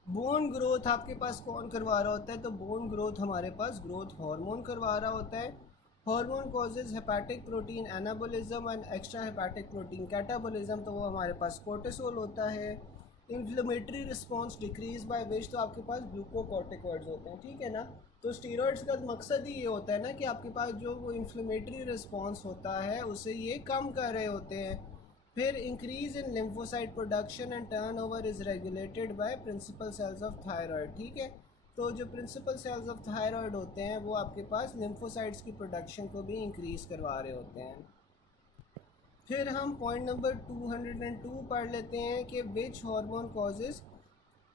बोन ग्रोथ आपके पास कौन करवा रहा होता है? तो बोन ग्रोथ हमारे पास ग्रोथ हार्मोन करवा रहा होता है। Hormone causes hepatic protein anabolism and extra hepatic protein catabolism, तो वो हमारे पास कोर्टिसोल होता है। Inflammatory response decrease by which, तो आपके पास ग्लूकोकॉर्टिकॉइड्स होते हैं, ठीक है ना। तो स्टीरॉइड्स का मकसद ही ये होता है ना कि आपके पास जो वो इन्फ्लेमेटरी रिस्पॉन्स होता है उसे ये कम कर रहे होते हैं। फिर increase in lymphocyte production and turnover is regulated by principal cells of thyroid, ठीक है। तो जो प्रिंसिपल सेल्स ऑफ थायराइड होते हैं वो आपके पास लिम्फोसाइट्स की प्रोडक्शन को भी इंक्रीज करवा रहे होते हैं। फिर हम पॉइंट नंबर 202 पढ़ लेते हैं कि विच hormone causes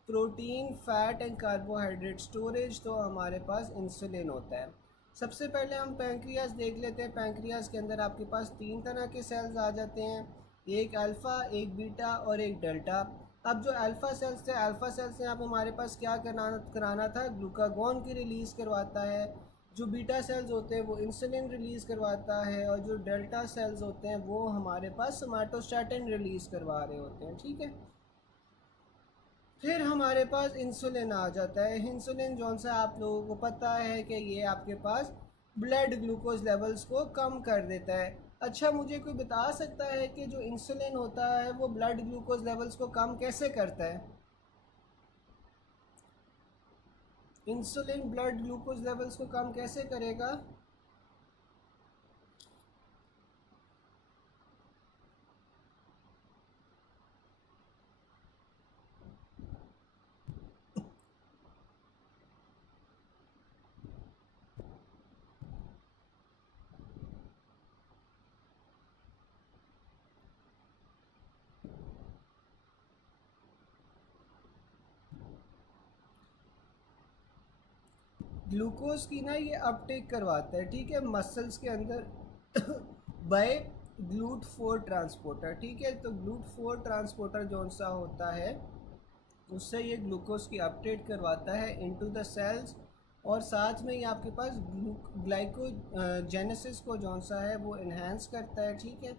protein fat and carbohydrate storage, तो हमारे पास इंसुलिन होता है। सबसे पहले हम पैंक्रियाज देख लेते हैं। पैंक्रियाज के अंदर आपके पास तीन तरह के सेल्स आ जाते हैं, एक अल्फ़ा, एक बीटा और एक डेल्टा। अब जो अल्फ़ा सेल्स थे, अल्फ़ा सेल्स से आप हमारे पास क्या कराना था? ग्लूकागोन की रिलीज़ करवाता है। जो बीटा सेल्स होते हैं वो इंसुलिन रिलीज़ करवाता है, और जो डेल्टा सेल्स होते हैं वो हमारे पास सोमैटोस्टैटिन रिलीज़ करवा रहे होते हैं, ठीक है। फिर हमारे पास इंसुलिन आ जाता है। इंसुलिन जौन सा आप लोगों को पता है कि ये आपके पास ब्लड ग्लूकोज लेवल्स को कम कर देता है। अच्छा, मुझे कोई बता सकता है कि जो इंसुलिन होता है वो ब्लड ग्लूकोज लेवल्स को कम कैसे करता है? इंसुलिन ब्लड ग्लूकोज लेवल्स को कम कैसे करेगा? ग्लूकोज की ना ये अपटेक करवाता है, ठीक है, मसल्स के अंदर बाय ग्लूट फोर ट्रांसपोर्टर, ठीक है। तो ग्लूट फोर ट्रांसपोर्टर जौन सा होता है उससे ये ग्लूकोज की अपटेक करवाता है इनटू द सेल्स और साथ में ये आपके पास ग्लाइकोजेनेसिस को जौन सा है वो इन्हेंस करता है, ठीक है।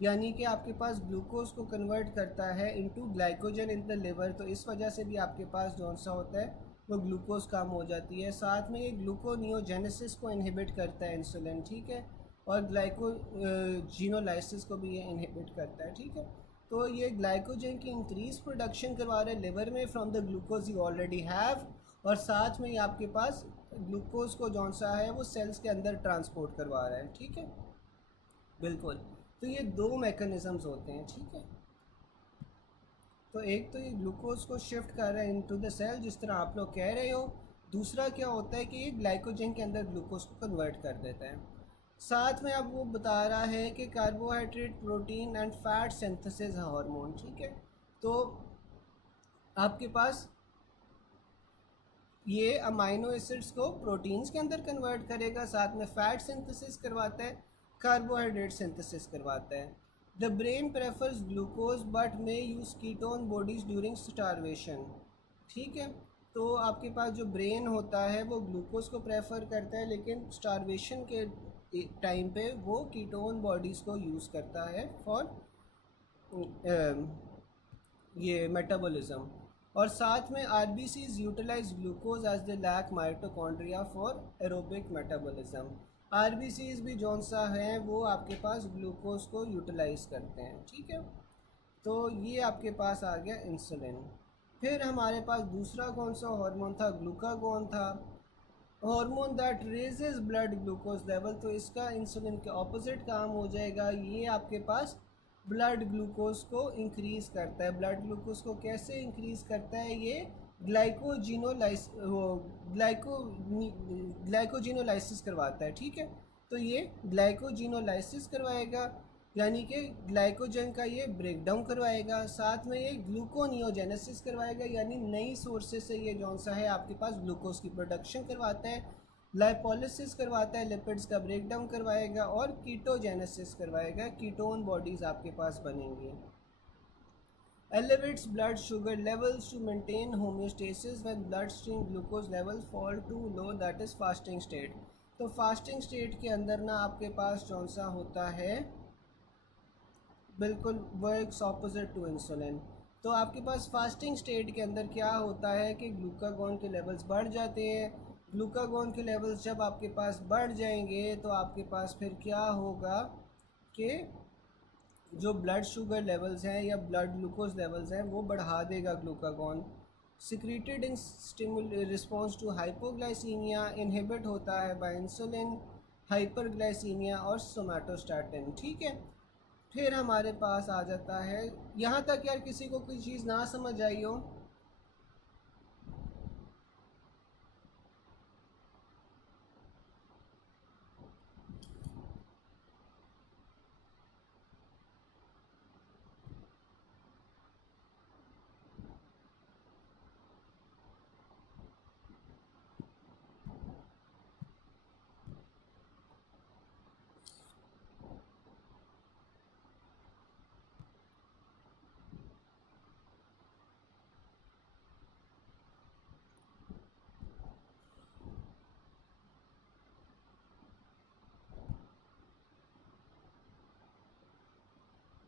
यानी कि आपके पास ग्लूकोज को कन्वर्ट करता है into glycogen in the liver, तो इस वजह से भी आपके पास जौन सा होता है वो ग्लूकोज कम हो जाती है। साथ में ये ग्लूकोनियोजेनेसिस को इनहिबिट करता है इंसुलिन, ठीक है, और ग्लाइकोजीनोलाइसिस को भी ये इनहिबिट करता है, ठीक है। तो ये ग्लाइकोजन की इंक्रीज प्रोडक्शन करवा रहे हैं लिवर में from the glucose you already have, और साथ में ये आपके पास ग्लूकोज को जौन सा है वो सेल्स के अंदर ट्रांसपोर्ट करवा रहा है, ठीक है, बिल्कुल। तो ये दो मैकेनिज़म्स होते हैं, ठीक है। तो एक तो ये ग्लूकोज को शिफ्ट कर रहा है इनटू द सेल जिस तरह आप लोग कह रहे हो, दूसरा क्या होता है कि ये ग्लाइकोजन के अंदर ग्लूकोज को कन्वर्ट कर देता है। साथ में अब वो बता रहा है कि carbohydrate, protein and fat synthesis hormone, ठीक है। तो आपके पास ये अमाइनो एसिड्स को प्रोटीन्स के अंदर कन्वर्ट करेगा, साथ में फैट सिंथेसिस करवाता है, कार्बोहाइड्रेट सिंथेसिस करवाता है। The brain prefers glucose but may use ketone bodies during starvation, ठीक है। तो आपके पास जो ब्रेन होता है वो ग्लूकोज को प्रेफर करता है, लेकिन स्टारवेशन के टाइम पे वो कीटोन बॉडीज़ को यूज़ करता है फॉर ये मेटाबॉलिज्म। और साथ में RBCs utilize glucose as the lack mitochondria for aerobic metabolism. RBCs भी जौन सा है वो आपके पास ग्लूकोज को यूटिलाइज करते हैं, ठीक है। तो ये आपके पास आ गया इंसुलिन। फिर हमारे पास दूसरा कौन सा हार्मोन था, ग्लूकागोन था, hormone that raises blood glucose level. तो इसका इंसुलिन के ऑपोजिट काम हो जाएगा, ये आपके पास ब्लड ग्लूकोज को इंक्रीज़ करता है। ब्लड ग्लूकोज को कैसे इंक्रीज़ करता है, ये ग्लाइकोजिनोलाइसिस करवाता है, ठीक है। तो ये ग्लाइकोजिनोलाइसिस करवाएगा, यानी कि ग्लाइकोजन का ये ब्रेक डाउन करवाएगा। साथ में ये ग्लूकोनियोजेनेसिस करवाएगा, यानी नई सोर्सेज से ये जौन सा है आपके पास ग्लूकोज की प्रोडक्शन करवाता है। लाइपोलिसिस करवाता है, लिपिड्स का ब्रेक डाउन करवाएगा, और कीटोजेनेसिस करवाएगा, कीटोन बॉडीज़ आपके पास बनेंगी। Elevates blood sugar levels to maintain homeostasis when bloodstream glucose levels fall too low, that is fasting state। तो फास्टिंग स्टेट के अंदर ना आपके पास कौन सा होता है, बिल्कुल वर्क्स ऑपोजिट टू इंसुलिन। तो आपके पास फास्टिंग स्टेट के अंदर क्या होता है कि ग्लूकागोन के लेवल्स बढ़ जाते हैं। ग्लूकागोन के लेवल्स जब आपके पास बढ़ जाएंगे तो आपके पास फिर क्या होगा कि जो ब्लड शुगर लेवल्स हैं या ब्लड ग्लूकोज लेवल्स हैं वो बढ़ा देगा glucagon. Secreted in response to hypoglycemia, inhibit होता है बाय इंसुलिन, हाइपरग्लाइसीमिया और सोमैटोस्टैटिन, ठीक है। फिर हमारे पास आ जाता है, यहाँ तक यार किसी को कोई चीज़ ना समझ आई हो?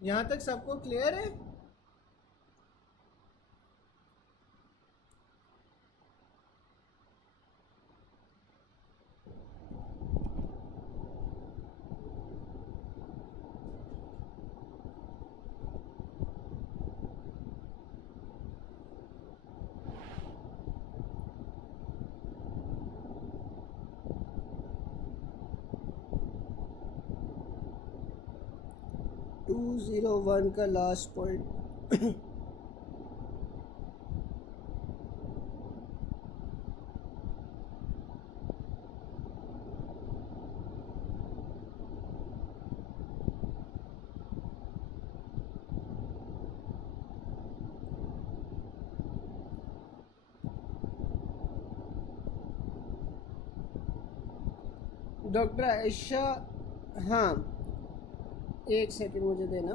यहाँ तक सबको क्लियर है? टू 201 का लास्ट पॉइंट। डॉक्टर आयशा, हाँ एक सेकंड मुझे देना।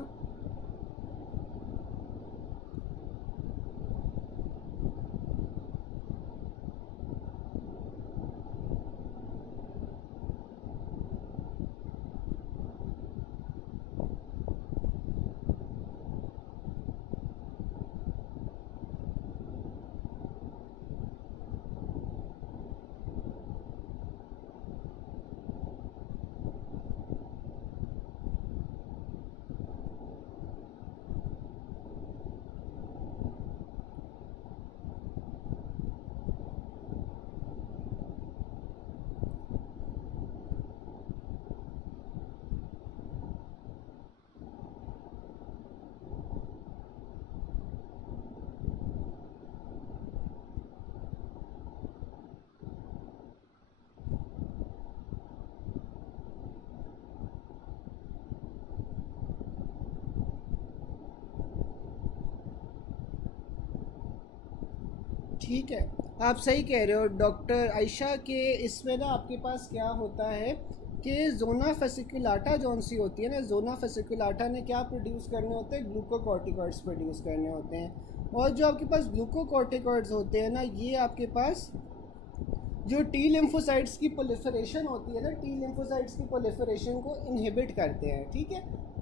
ठीक है, आप सही कह रहे हो डॉक्टर आयशा के। इसमें ना आपके पास क्या होता है कि जोना फेसिकुलाटा जौन सी होती है ना, जोना फेसिकुलाटा ने क्या प्रोड्यूस करने होते हैं, ग्लूकोकॉर्टिकॉइड्स प्रोड्यूस करने होते हैं। और जो आपके पास ग्लूकोकॉर्टिकॉइड्स होते हैं ना, ये आपके पास जो टी लिम्फोसाइट्स की प्रोलिफरेशन होती है ना, टी लिम्फोसाइट्स की प्रोलिफरेशन को इनहिबिट करते हैं। ठीक है,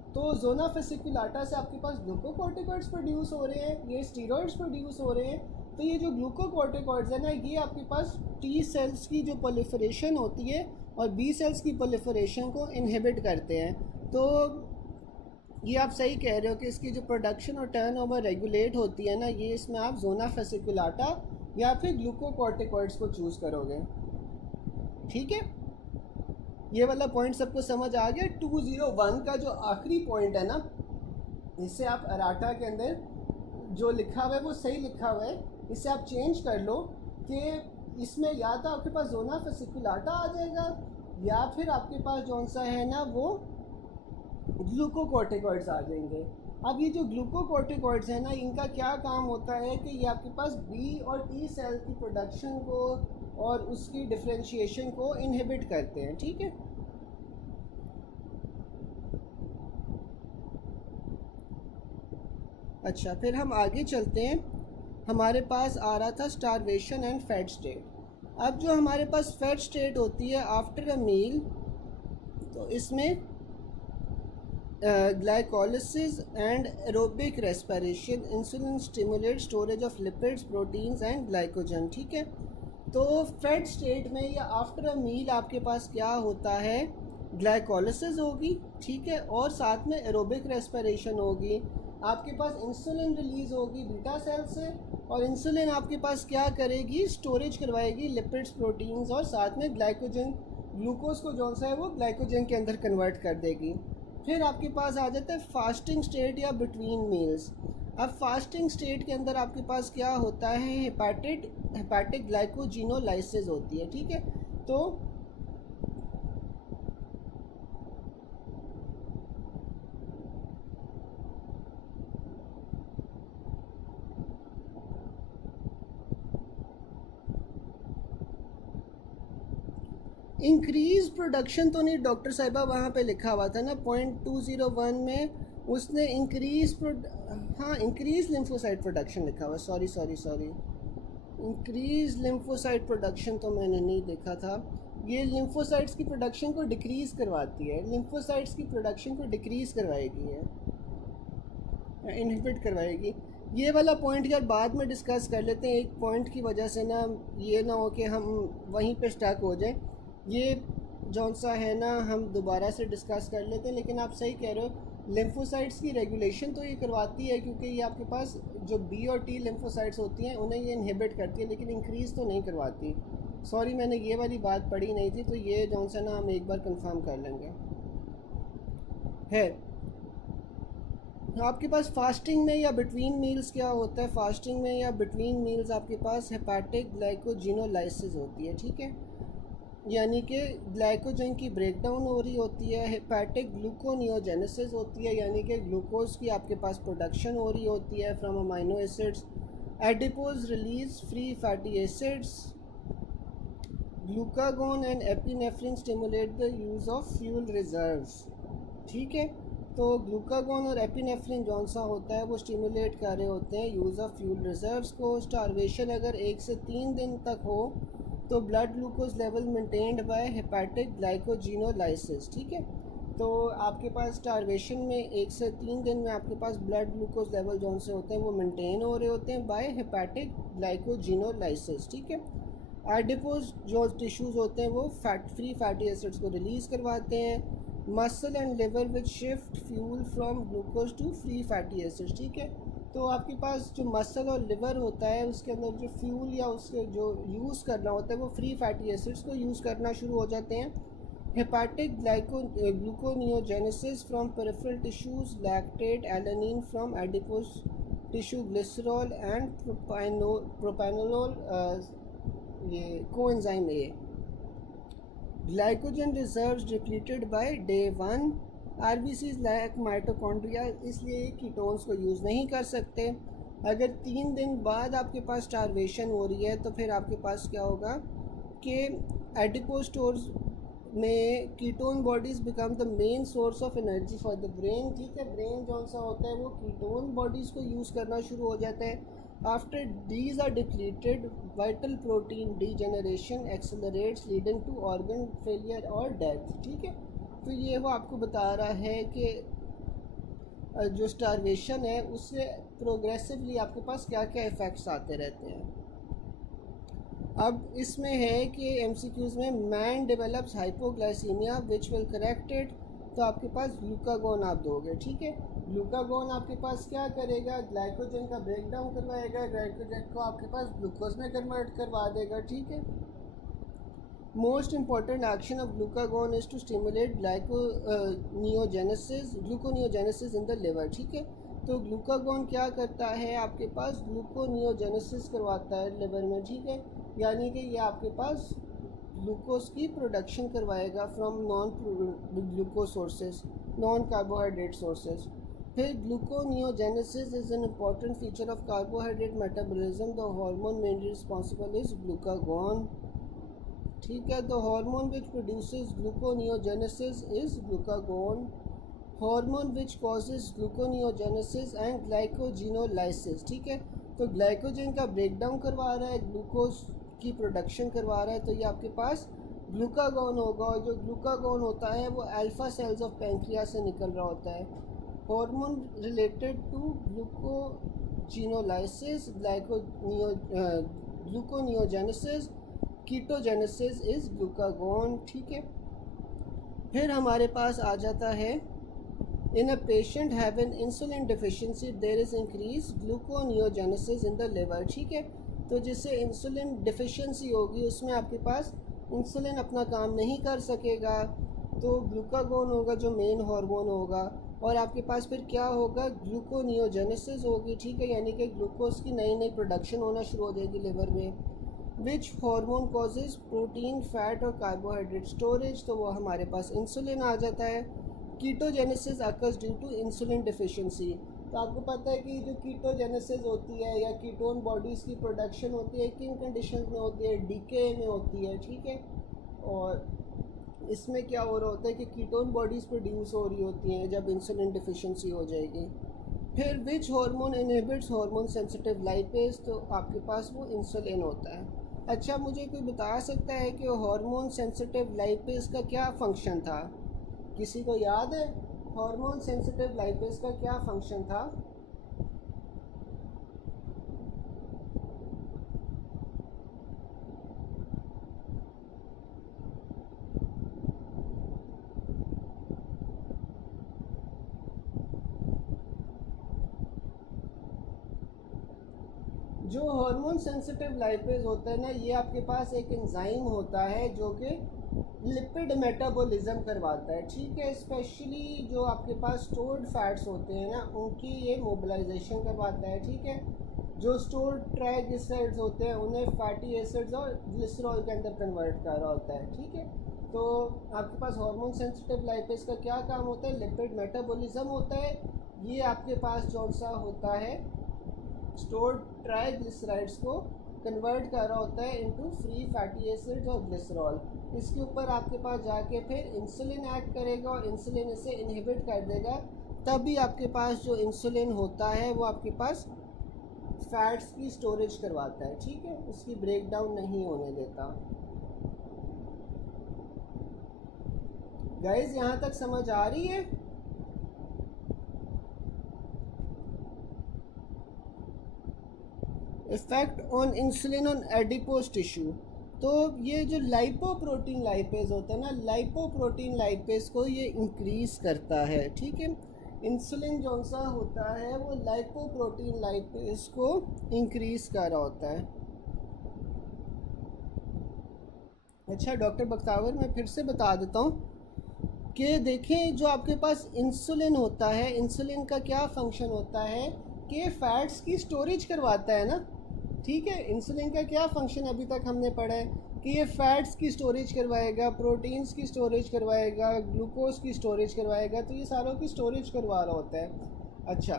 तो जोना फेसिकुलाटा से आपके पास ग्लूकोकॉर्टिकॉइड्स प्रोड्यूस हो रहे हैं, ये स्टीरॉइड्स प्रोड्यूस हो रहे हैं। तो ये जो ग्लूकोकॉर्टिकॉइड्स है ना, ये आपके पास टी सेल्स की जो प्रोलिफरेशन होती है और बी सेल्स की प्रोलिफरेशन को इनहिबिट करते हैं। तो ये आप सही कह रहे हो कि इसकी जो प्रोडक्शन और टर्नओवर रेगुलेट होती है ना, ये इसमें आप जोना फेसिकुलाटा या फिर ग्लूकोकॉर्टिकॉइड्स को चूज़ करोगे। ठीक है, ये वाला पॉइंट सबको समझ आ गया। 201 का जो आखिरी पॉइंट है ना, इससे आप अराटा के अंदर जो लिखा हुआ है वो सही लिखा हुआ है, इससे आप चेंज कर लो कि इसमें या तो आपके पास जोना फेसिकुलाटा आ जाएगा या फिर आपके पास जौन सा है ना वो ग्लूकोकॉर्टिकॉइड्स आ जाएंगे। अब ये जो ग्लूकोकॉर्टिकॉइड्स है ना, इनका क्या काम होता है कि ये आपके पास बी और टी सेल की प्रोडक्शन को और उसकी डिफरेंशिएशन को इनहिबिट करते हैं। ठीक है, अच्छा फिर हम आगे चलते हैं। हमारे पास आ रहा था स्टारवेशन एंड फैट स्टेट। अब जो हमारे पास फैट स्टेट होती है आफ्टर अ मील, तो इसमें glycolysis and aerobic respiration, insulin stimulate storage of lipids, proteins and glycogen. ठीक है, तो फैट स्टेट में या आफ्टर अ मील आपके पास क्या होता है, ग्लाइकोलिसिस होगी। ठीक है, और साथ में एरोबिक रेस्पिरेशन होगी। आपके पास इंसुलिन रिलीज़ होगी बीटा सेल से, और इंसुलिन आपके पास क्या करेगी, स्टोरेज करवाएगी लिपिड्स, प्रोटीन्स और साथ में ग्लाइकोजन, ग्लूकोज को जो सा है वो ग्लाइकोजन के अंदर कन्वर्ट कर देगी। फिर आपके पास आ जाता है फास्टिंग स्टेट या बिटवीन मील्स। अब फास्टिंग स्टेट के अंदर आपके पास क्या होता है, हेपाटिक ग्लाइकोजिनोलाइसिस होती है। ठीक है, तो इंक्रीज प्रोडक्शन तो नहीं डॉक्टर साहिबा, वहाँ पे लिखा हुआ था ना पॉइंट 201 में, उसने हाँ इंक्रीज लिम्फोसाइट प्रोडक्शन लिखा हुआ। सॉरी, इंक्रीज लिम्फोसाइट प्रोडक्शन तो मैंने नहीं देखा था। ये लिम्फोसाइट्स की प्रोडक्शन को डिक्रीज़ करवाती है, लिम्फोसाइट्स की प्रोडक्शन को डिक्रीज़ करवाएगी है, इनहिबिट करवाएगी। ये वाला पॉइंट यार बाद में डिस्कस कर लेते हैं, एक पॉइंट की वजह से ना ये ना हो कि हम वहीं पे स्टक हो जाएं। ये जौन सा है ना हम दोबारा से डिस्कस कर लेते हैं। लेकिन आप सही कह रहे हो, लिम्फोसाइट्स की रेगुलेशन तो ये करवाती है, क्योंकि ये आपके पास जो बी और टी लिम्फोसाइट्स होती हैं उन्हें ये इनहिबिट करती है, लेकिन इंक्रीज़ तो नहीं करवाती। सॉरी, मैंने ये वाली बात पढ़ी नहीं थी, तो ये जौन सा ना हम एक बार कंफर्म कर लेंगे। है आपके पास फास्टिंग में या बिटवीन मील्स क्या होता है, फास्टिंग में या बिटवीन मील्स आपके पास हेपाटिक ग्लाइकोजिनोलाइसिस होती है। ठीक है, यानी कि ग्लाइकोजन की ब्रेकडाउन हो रही होती है। हेपेटिक ग्लूकोनियोजेनेसिस होती है, यानी कि ग्लूकोज की आपके पास प्रोडक्शन हो रही होती है from amino acids. Adipose release free fatty acids. Glucagon and epinephrine stimulate the use of fuel reserves. ठीक है, तो ग्लूकागोन और एपिनेफ्रिन जौन सा होता है वो स्टिमुलेट कर रहे होते हैं यूज़ ऑफ फ्यूल रिजर्व्स को। स्टारवेशन अगर 1 से 3 दिन तक हो तो blood glucose level maintained by hepatic glycogenolysis. ठीक है, तो आपके पास स्टारवेशन में 1 से 3 दिन में आपके पास ब्लड ग्लूकोज लेवल जौन से होते हैं वो मेंटेन हो रहे होते हैं बाय हेपेटिक ग्लाइकोजिनोलाइसिस। ठीक है, एडिपोज जो टिश्यूज़ होते हैं वो फ्री फैटी एसिड्स को रिलीज़ करवाते हैं। Muscle and liver which shift fuel from glucose to free fatty acids. ठीक है, तो आपके पास जो मसल और लिवर होता है उसके अंदर जो फ्यूल या उसके जो यूज़ करना होता है वो फ्री फैटी एसिड्स को यूज़ करना शुरू हो जाते हैं। Hepatic gluconeogenesis from peripheral tissues, lactate alanine from adipose tissue, glycerol and propanol, ये coenzyme A. Glycogen reserves depleted by day 1। RBCs lack mitochondria, इसलिए कीटोन्स को यूज़ नहीं कर सकते। अगर 3 दिन बाद आपके पास स्टारवेशन हो रही है तो फिर आपके पास क्या होगा कि एडिपो स्टोर्स में ketone bodies become the main source of energy for the brain. ठीक है, ब्रेन जौन सा होता है वो कीटोन बॉडीज़ को यूज़ करना शुरू हो जाता है। After these are depleted vital protein degeneration accelerates leading to organ failure और डेथ। ठीक है, तो ये वो आपको बता रहा है कि जो स्टारवेशन है उससे प्रोग्रेसिवली आपके पास क्या क्या इफ़ेक्ट्स आते रहते हैं। अब इसमें है कि एमसीक्यूज़ में man develops hypoglycaemia which will correct it, तो आपके पास ग्लूकागोन आप दोगे। ठीक है, ग्लूकागोन आपके पास क्या करेगा, ग्लाइकोजन का ब्रेक डाउन करवाएगा, ग्लाइकोजन को आपके पास ग्लूकोज में कन्वर्ट करवा देगा। ठीक है, most important action of glucagon is to stimulate gluconeogenesis in the liver. ठीक है, तो ग्लूकागोन क्या करता है, आपके पास ग्लूकोनियोजेनेसिस करवाता है लिवर में। ठीक है, यानी कि ये आपके पास ग्लूकोज की प्रोडक्शन करवाएगा from non glucose sources, non carbohydrate sources. फिर gluconeogenesis is an important feature of carbohydrate metabolism. The hormone mainly responsible is glucagon. ठीक है, तो hormone which produces gluconeogenesis is glucagon. Hormone which causes gluconeogenesis and glycogenolysis. ठीक है, तो glycogen का break down करवा रहा है, ग्लूकोज की प्रोडक्शन करवा रहा है, तो ये आपके पास ग्लूकागोन होगा। और जो ग्लूकागोन होता है वो अल्फा सेल्स ऑफ पैंक्रिया से निकल रहा होता है। Hormone related to glycogenolysis, gluconeogenesis, ketogenesis is glucagon. ठीक है, फिर हमारे पास आ जाता है in a patient having insulin deficiency there is increase gluconeogenesis in the liver. ठीक है, तो जिससे इंसुलिन डिफिशिएंसी होगी उसमें आपके पास इंसुलिन अपना काम नहीं कर सकेगा, तो ग्लूकागोन होगा जो मेन हार्मोन होगा। और आपके पास फिर क्या होगा, ग्लूकोनियोजेनेसिस होगी। ठीक है, यानी कि ग्लूकोज की नई नई प्रोडक्शन होना शुरू हो जाएगी लिवर में। Which hormone causes protein fat और कार्बोहाइड्रेट स्टोरेज, तो वो हमारे पास इंसुलिन आ जाता है। Ketogenesis occurs due to insulin deficiency, तो आपको पता है कि जो कीटोजेनेसिस होती है या कीटोन बॉडीज़ की प्रोडक्शन होती है किन कंडीशन में होती है, डीके में होती है। ठीक है, और इसमें क्या हो रहा होता है कि कीटोन बॉडीज़ प्रोड्यूस हो रही होती हैं जब इंसुलिन डिफिशिएंसी हो जाएगी। फिर which hormone inhibits hormone sensitive lipase, तो आपके पास वो इंसुलिन होता है। अच्छा, मुझे कोई बता सकता है कि हार्मोन सेंसिटिव लाइपेज का क्या फंक्शन था, किसी को याद है हार्मोन सेंसिटिव लाइपेज का क्या फंक्शन था? जो हार्मोन सेंसिटिव लाइपेज होता है ना, ये आपके पास एक एंजाइम होता है जो कि लिपिड मेटाबॉलिज्म करवाता है। ठीक है, स्पेशली जो आपके पास स्टोर्ड फैट्स होते हैं ना उनकी ये मोबिलाइजेशन करवाता है। ठीक है, जो स्टोर्ड ट्राइग्लिसराइड्स होते हैं उन्हें फैटी एसिड्स और ग्लिसरॉल के अंदर कन्वर्ट कर रहा होता है। ठीक है, तो आपके पास हार्मोन सेंसिटिव लाइपेज का क्या काम होता है, लिपिड मेटाबॉलिज्म होता है। ये आपके पास कौन सा होता है, स्टोर्ड ट्राइग्लिसराइड्स को कन्वर्ट कर रहा होता है इनटू फ्री फैटी एसिड्स और ग्लिसरॉल। इसके ऊपर आपके पास जाके फिर इंसुलिन एक्ट करेगा और इंसुलिन इसे इनहिबिट कर देगा, तभी आपके पास जो इंसुलिन होता है वो आपके पास फैट्स की स्टोरेज करवाता है। ठीक है, उसकी ब्रेक डाउन नहीं होने देता। गाइस, यहाँ तक समझ आ रही है? Effect on insulin on adipose tissue, तो ये जो लाइपोप्रोटीन लाइपेज होता है ना, लाइपोप्रोटीन लाइपेज को ये इंक्रीज करता है। ठीक है, इंसुलिन जो सा होता है वो लाइपोप्रोटीन लाइपेज को इंक्रीज कर रहा होता है। अच्छा डॉक्टर बख्तावर, मैं फिर से बता देता हूँ कि देखें जो आपके पास इंसुलिन होता है, इंसुलिन का क्या फंक्शन होता है कि फ़ैट्स की स्टोरेज करवाता है ना। ठीक है, इंसुलिन का क्या फंक्शन अभी तक हमने पढ़ा है कि ये फ़ैट्स की स्टोरेज करवाएगा, प्रोटीन्स की स्टोरेज करवाएगा, ग्लूकोज की स्टोरेज करवाएगा, तो ये सारों की स्टोरेज करवा रहा होता है। अच्छा,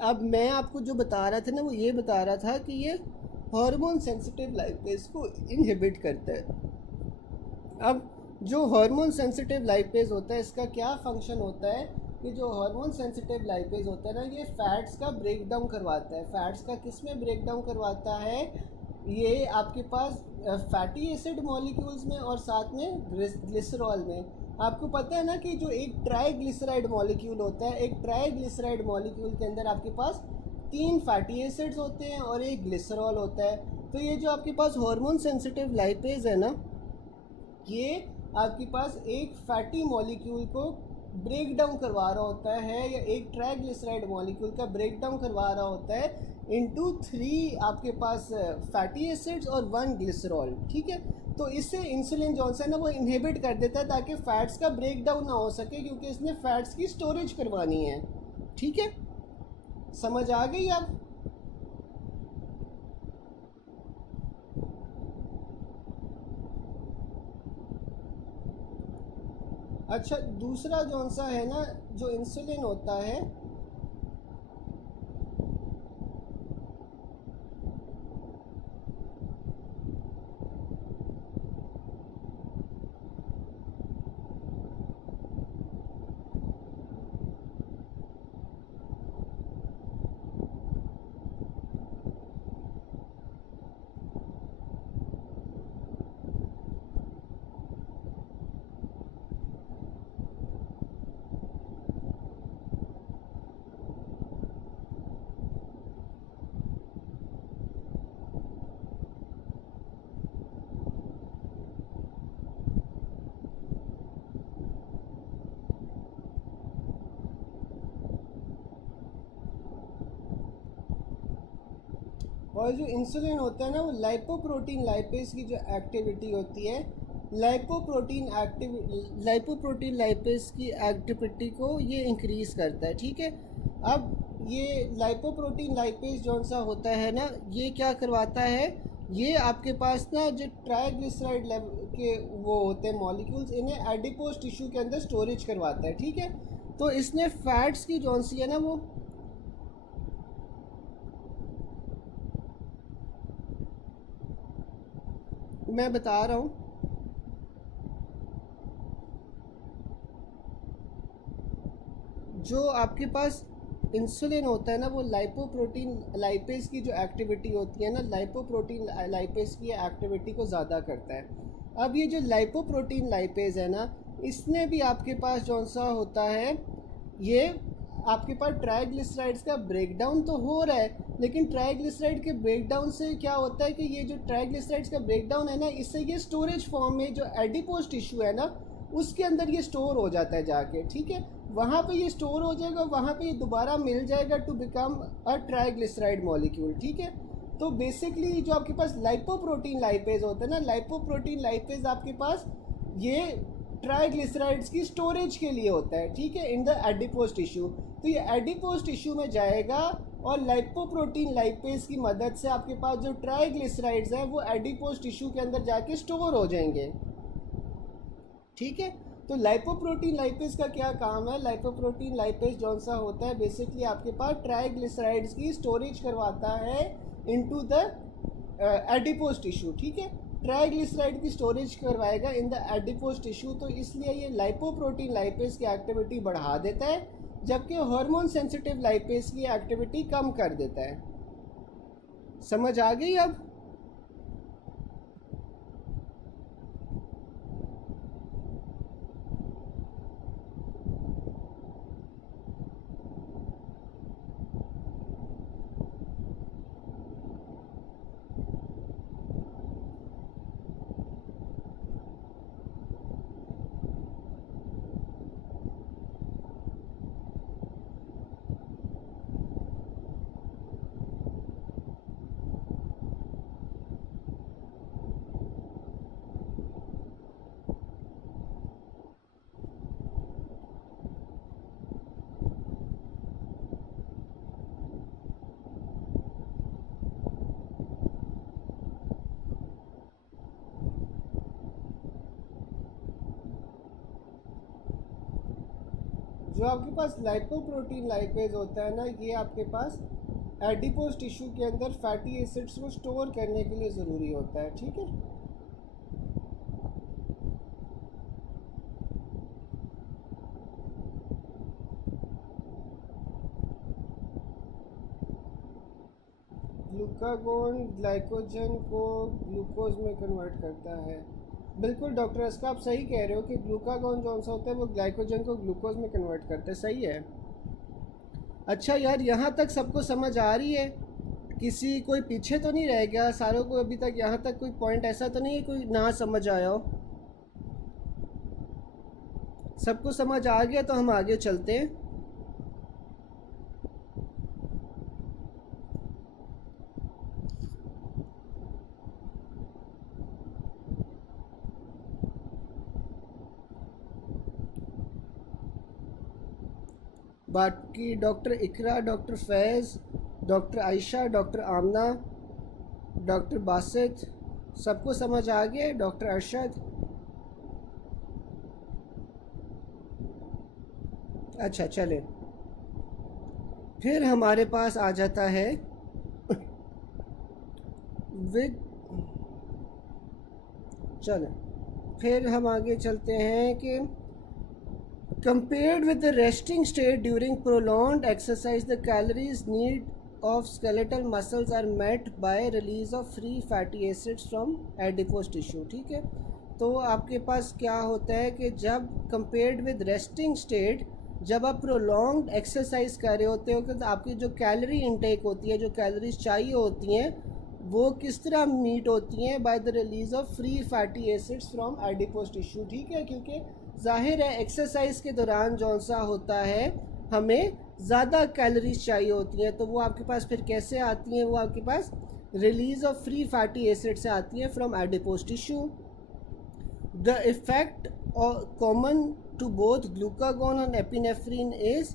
अब मैं आपको जो बता रहा था ना, वो ये बता रहा था कि ये हार्मोन सेंसिटिव लाइपेज को इनहिबिट करता है। अब जो हार्मोन सेंसिटिव लाइपेज होता है, इसका क्या फंक्शन होता है कि जो हार्मोन सेंसिटिव लाइपेज होता है ना, ये फैट्स का ब्रेक डाउन करवाता है। फैट्स का किस में ब्रेक डाउन करवाता है? ये आपके पास फैटी एसिड मॉलिक्यूल्स में और साथ में ग्लिसरॉल में। आपको पता है ना कि जो एक ट्राइग्लिसराइड मॉलिक्यूल होता है, एक ट्राइग्लिसराइड मॉलिक्यूल के अंदर आपके पास 3 फैटी एसिड्स होते हैं और एक ग्लिसरॉल होता है। तो ये जो आपके पास हार्मोन सेंसिटिव लाइपेज है ना, ये आपके पास एक फैटी मॉलिक्यूल को ब्रेक डाउन करवा रहा होता है, या एक ट्राइग्लिसराइड मॉलिक्यूल का ब्रेक डाउन करवा रहा होता है इनटू 3 आपके पास फैटी एसिड्स और 1 ग्लिसरॉल। ठीक है, तो इससे इंसुलिन जो है ना, वो इनहिबिट कर देता है ताकि फैट्स का ब्रेक डाउन ना हो सके, क्योंकि इसने फैट्स की स्टोरेज करवानी है। ठीक है, समझ आ गई अब? अच्छा, दूसरा जौन सा है ना, जो इंसुलिन होता है, और जो इंसुलिन होता है ना, वो लाइपोप्रोटीन लाइपेज की जो एक्टिविटी होती है, लाइपोप्रोटीन लाइपेज की एक्टिविटी को ये इंक्रीज़ करता है। ठीक है, अब ये लाइपोप्रोटीन लाइपेज जौन सा होता है ना, ये क्या करवाता है, ये आपके पास ना जो ट्राइग्लिसराइड लेवल के वो होते हैं मॉलिक्यूल्स, इन्हें एडिपोज टिश्यू के अंदर स्टोरेज करवाता है। ठीक है, तो इसने फैट्स की जौन सी है ना, वो मैं बता रहा हूँ, जो आपके पास इंसुलिन होता है ना, वो लाइपोप्रोटीन लाइपेज की जो एक्टिविटी होती है ना, लाइपोप्रोटीन लाइपेज की एक्टिविटी को ज़्यादा करता है। अब ये जो लाइपोप्रोटीन लाइपेज है ना, इसने भी आपके पास जौन सा होता है, ये आपके पास ट्राइग्लिसराइड्स का ब्रेकडाउन तो हो रहा है, लेकिन ट्राइग्लिसराइड के ब्रेकडाउन से क्या होता है कि ये जो ट्राइग्लिसराइड्स का ब्रेकडाउन है ना, इससे ये स्टोरेज फॉर्म में जो एडिपोज टिश्यू है ना, उसके अंदर ये स्टोर हो जाता है जाके। ठीक है, वहाँ पे ये स्टोर हो जाएगा, वहाँ पे ये दोबारा मिल जाएगा to become a triglyceride molecule. ठीक है, तो बेसिकली जो आपके पास लाइपोप्रोटीन लाइपेज होता है ना, लाइपोप्रोटीन लाइपेज आपके पास ये ट्राइग्लिसराइड्स की स्टोरेज के लिए होता है। ठीक है, इन द एडिपोज टिश्यू। तो ये एडिपोज टिश्यू में जाएगा और लाइपोप्रोटीन लाइपेज की मदद से आपके पास जो ट्राइग्लिसराइड्स हैं वो एडिपोज टिश्यू के अंदर जाके स्टोर हो जाएंगे। ठीक है, तो लाइपोप्रोटीन लाइपेज का क्या काम है? लाइपोप्रोटीन लाइपेज जौन सा होता है, बेसिकली आपके पास ट्राइग्लिसराइड्स की स्टोरेज करवाता है इनटू द एडिपोज टिश्यू। ठीक है, ट्राइग्लिसराइड की स्टोरेज करवाएगा इन द एडिपोज टिश्यू, तो इसलिए ये लाइपोप्रोटीन लाइपेज की एक्टिविटी बढ़ा देता है, जबकि हार्मोन सेंसिटिव लाइपेज की एक्टिविटी कम कर देता है। समझ आ गई अब? जो आपके पास लाइपोप्रोटीन लाइपेज होता है ना, ये आपके पास एडिपोज टिश्यू के अंदर फैटी एसिड्स को स्टोर करने के लिए ज़रूरी होता है, ठीक है। ग्लूकागोन ग्लाइकोजन को ग्लूकोज में कन्वर्ट करता है। बिल्कुल डॉक्टर अस्का, आप सही कह रहे हो कि ग्लूकागोन जो सा होता है वो ग्लाइकोजन को ग्लूकोज में कन्वर्ट करता है, सही है। अच्छा यार, यहाँ तक सबको समझ आ रही है? किसी कोई पीछे तो नहीं रह गया? सारों को अभी तक यहाँ तक कोई पॉइंट ऐसा तो नहीं है कोई ना समझ आया हो? सबको समझ आ गया तो हम आगे चलते हैं। बाकी डॉक्टर इकरा, डॉक्टर फैज़, डॉक्टर आयशा, डॉक्टर आमना, डॉक्टर बासित, सबको समझ आ गया? डॉक्टर अरशद, अच्छा चले। फिर हमारे पास आ जाता है विद, चले फिर हम आगे चलते हैं कि compared with the resting state during prolonged exercise, the calories need of skeletal muscles are met by release of free fatty acids from adipose tissue, ठीक है। तो आपके पास क्या होता है कि जब compared with resting state, जब आप prolonged exercise कर रहे होते हो तो आपकी जो कैलोरी इंटेक होती है, जो कैलोरीज चाहिए होती हैं, वो किस तरह मीट होती हैं? By the release of free fatty acids from adipose tissue, ठीक है। क्योंकि जाहिर है एक्सरसाइज के दौरान जौन सा होता है हमें ज़्यादा कैलोरीज चाहिए होती हैं, तो वो आपके पास फिर कैसे आती हैं? वो आपके पास release of free fatty acid से आती हैं from adipose tissue. The effect common to both glucagon और epinephrine is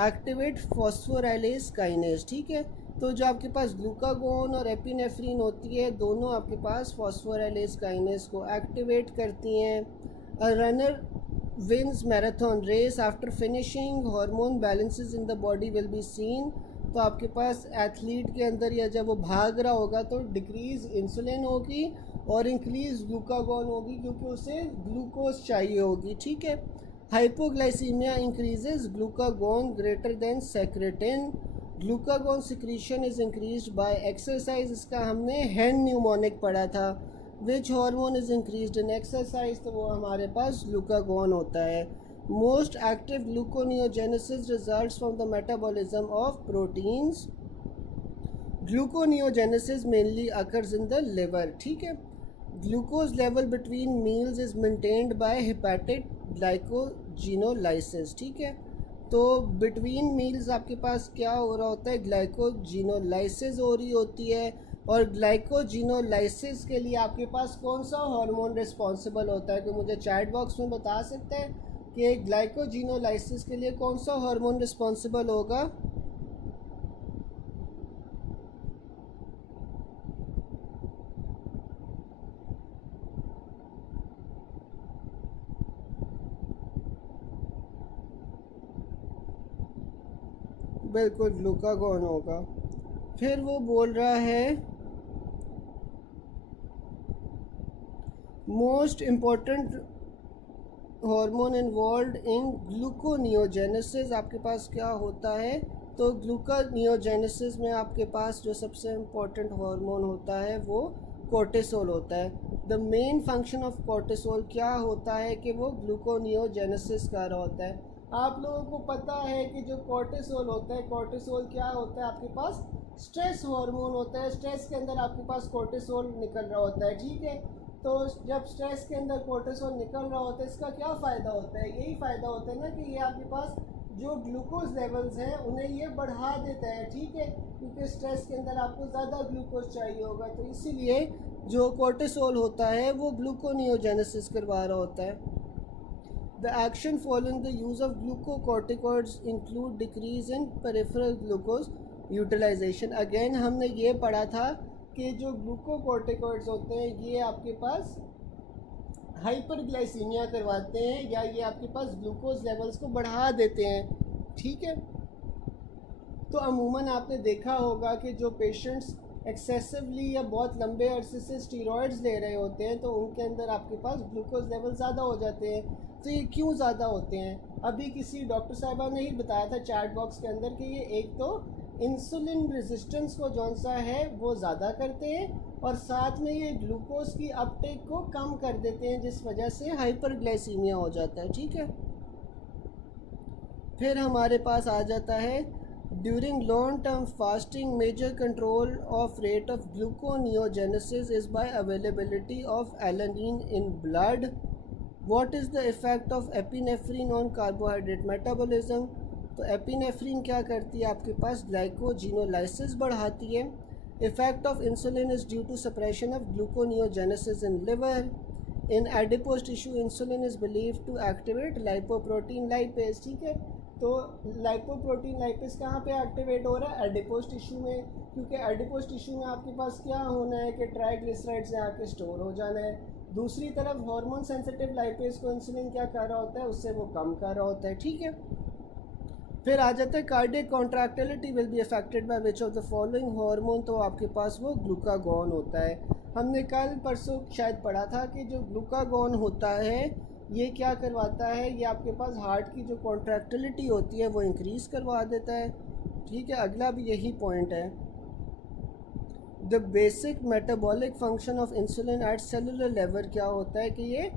activate phosphorylase kinase, ठीक है। तो जो आपके पास ग्लूकागोन और एपिनेफ्रिन होती है, दोनों आपके पास फॉस्फोराइलेज काइनेज को एक्टिवेट करती हैं। A runner wins marathon race after finishing hormone balances in the body will be seen। तो आपके पास एथलीट के अंदर या जब वो भाग रहा होगा तो डिक्रीज इंसुलिन होगी और इंक्रीज ग्लूकागोन होगी, क्योंकि उसे ग्लूकोज चाहिए होगी, ठीक है। Hypoglycaemia increases glucagon greater than secretin. Glucagon secretion is increased by exercise, इसका हमने हैंड न्यूमोनिक पढ़ा था। विच hormone is increased in exercise, तो वो हमारे पास ग्लूकागोन होता है। Most active gluconeogenesis results from the metabolism of proteins. Gluconeogenesis mainly occurs in the liver, ठीक है। Glucose level between meals is maintained by hepatic glycogenolysis, ठीक है। तो बिटवीन मील्स आपके पास क्या हो रहा होता है? ग्लाइकोजिनोलाइसिस हो रही होती है। और ग्लाइकोजिनोलाइसिस के लिए आपके पास कौन सा हार्मोन रिस्पॉन्सिबल होता है? कि मुझे चैट बॉक्स में बता सकते हैं कि ग्लाइकोजिनोलाइसिस के लिए कौन सा हार्मोन रिस्पॉन्सिबल होगा? बिल्कुल ग्लूकागोन होगा। फिर वो बोल रहा है most important hormone involve in gluconeogenesis आपके पास क्या होता है? तो ग्लूकोनियोजेनेसिस में आपके पास जो सबसे इम्पॉर्टेंट हार्मोन होता है वो कोर्टिसोल होता है। The main function of cortisol क्या होता है? कि वो ग्लूकोनियोजेनेसिस कर रहा होता है। आप लोगों को पता है कि जो कोर्टिसोल होता है, कोर्टिसोल क्या होता है? आपके पास स्ट्रेस हार्मोन होता है। स्ट्रेस के अंदर आपके पास कोर्टिसोल निकल रहा होता है, ठीक है। तो जब स्ट्रेस के अंदर कोर्टिसोल निकल रहा होता है, इसका क्या फ़ायदा होता है? यही फ़ायदा होता है ना कि ये आपके पास जो ग्लूकोज लेवल्स हैं उन्हें ये बढ़ा देता है, ठीक है। क्योंकि स्ट्रेस के अंदर आपको ज़्यादा ग्लूकोज चाहिए होगा, तो इसीलिए जो कोर्टिसोल होता है वो ग्लूकोनियोजेनेसिस करवा रहा होता है। The action following the use of glucocorticoids include decrease in peripheral glucose utilization. Again हमने ये पढ़ा था कि जो ग्लूकोकॉर्टिकॉइड्स होते हैं ये आपके पास हाइपरग्लाइसीमिया करवाते हैं या ये आपके पास ग्लूकोज लेवल्स को बढ़ा देते हैं। ठीक है, तो अमूमन आपने देखा होगा कि जो पेशेंट्स एक्सेसिवली या बहुत लंबे अरसे से स्टीरॉयड्स ले रहे होते हैं तो उनके अंदर आपके पास ग्लूकोज लेवल ज़्यादा हो जाते हैं। तो ये क्यों ज़्यादा होते हैं? अभी किसी डॉक्टर साहिबा ने ही बताया था चैट बॉक्स के अंदर कि ये एक तो इंसुलिन रेजिस्टेंस को जौन सा है वो ज़्यादा करते हैं और साथ में ये ग्लूकोज की अपटेक को कम कर देते हैं, जिस वजह से हाइपरग्लाइसीमिया हो जाता है। ठीक है, फिर हमारे पास आ जाता है during long term fasting major control of rate of gluconeogenesis is by availability of alanine in blood. What is the effect of epinephrine on carbohydrate metabolism? तो एपिनेफ्रिन क्या करती है, आपके पास ग्लाइकोजिनोलाइसिस बढ़ाती है। Effect of insulin is due to suppression of gluconeogenesis in liver. In adipose tissue insulin is believe to activate lipoprotein lipase. ठीक है, तो लाइपोप्रोटीन लाइपेज कहाँ पे एक्टिवेट हो रहा है? एडिपोज टिश्यू में, क्योंकि एडिपोज टिश्यू में आपके पास क्या होना है कि ट्राइग्लिसराइड्स यहाँ के स्टोर हो जाना है। दूसरी तरफ हार्मोन सेंसिटिव लाइपेज को इंसुलिन क्या कर रहा होता है, उससे वो कम कर रहा होता है। ठीक है, फिर आ जाता है cardiac contractility will be affected by which of the following hormone? तो आपके पास वो ग्लूकागॉन होता है। हमने कल परसों शायद पढ़ा था कि जो ग्लूकागॉन होता है ये क्या करवाता है, ये आपके पास हार्ट की जो कॉन्ट्रैक्टिलिटी होती है वो इंक्रीज़ करवा देता है। ठीक है, अगला भी यही पॉइंट है। The basic metabolic function of insulin at cellular level क्या होता है कि ये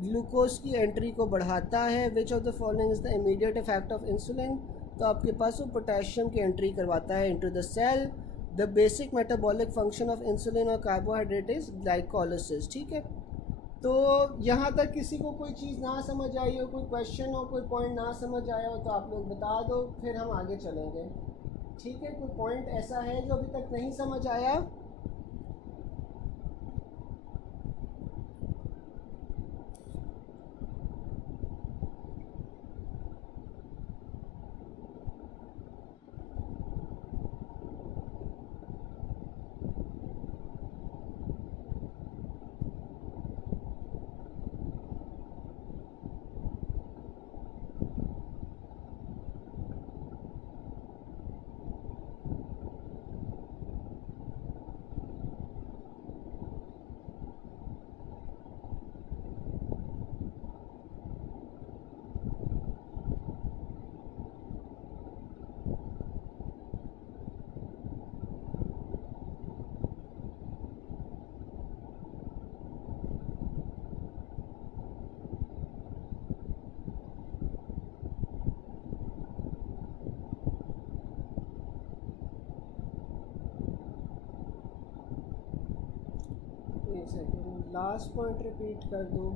ग्लूकोज की एंट्री को बढ़ाता है। Which of the following is the immediate effect of insulin? तो आपके पास वो पोटेशियम की एंट्री करवाता है into the cell. The basic metabolic function of insulin और कार्बोहाइड्रेट इज़ ग्लाइकोलिसिस। ठीक है, तो यहाँ तक किसी को कोई चीज़ ना समझ आई हो, कोई क्वेश्चन हो, कोई पॉइंट ना समझ आया हो तो आप लोग बता दो, फिर हम आगे चलेंगे। ठीक है, कोई पॉइंट ऐसा है जो अभी तक नहीं समझ आया? एक सेकेंड, लास्ट पॉइंट रिपीट कर दूँ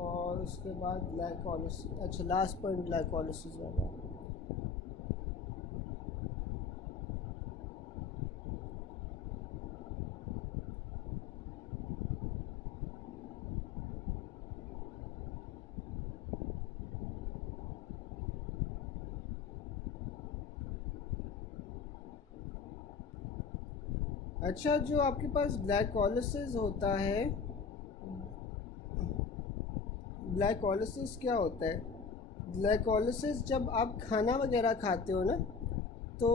और उसके बाद ग्लाइकोलिसिस। अच्छा, लास्ट पॉइंट ग्लाइकोलिसिस वाला। अच्छा, जो आपके पास ग्लाइकोलिसिस होता है, ग्लाइकोलिसिस क्या होता है? ग्लाइकोलिसिस जब आप खाना वगैरह खाते हो ना, तो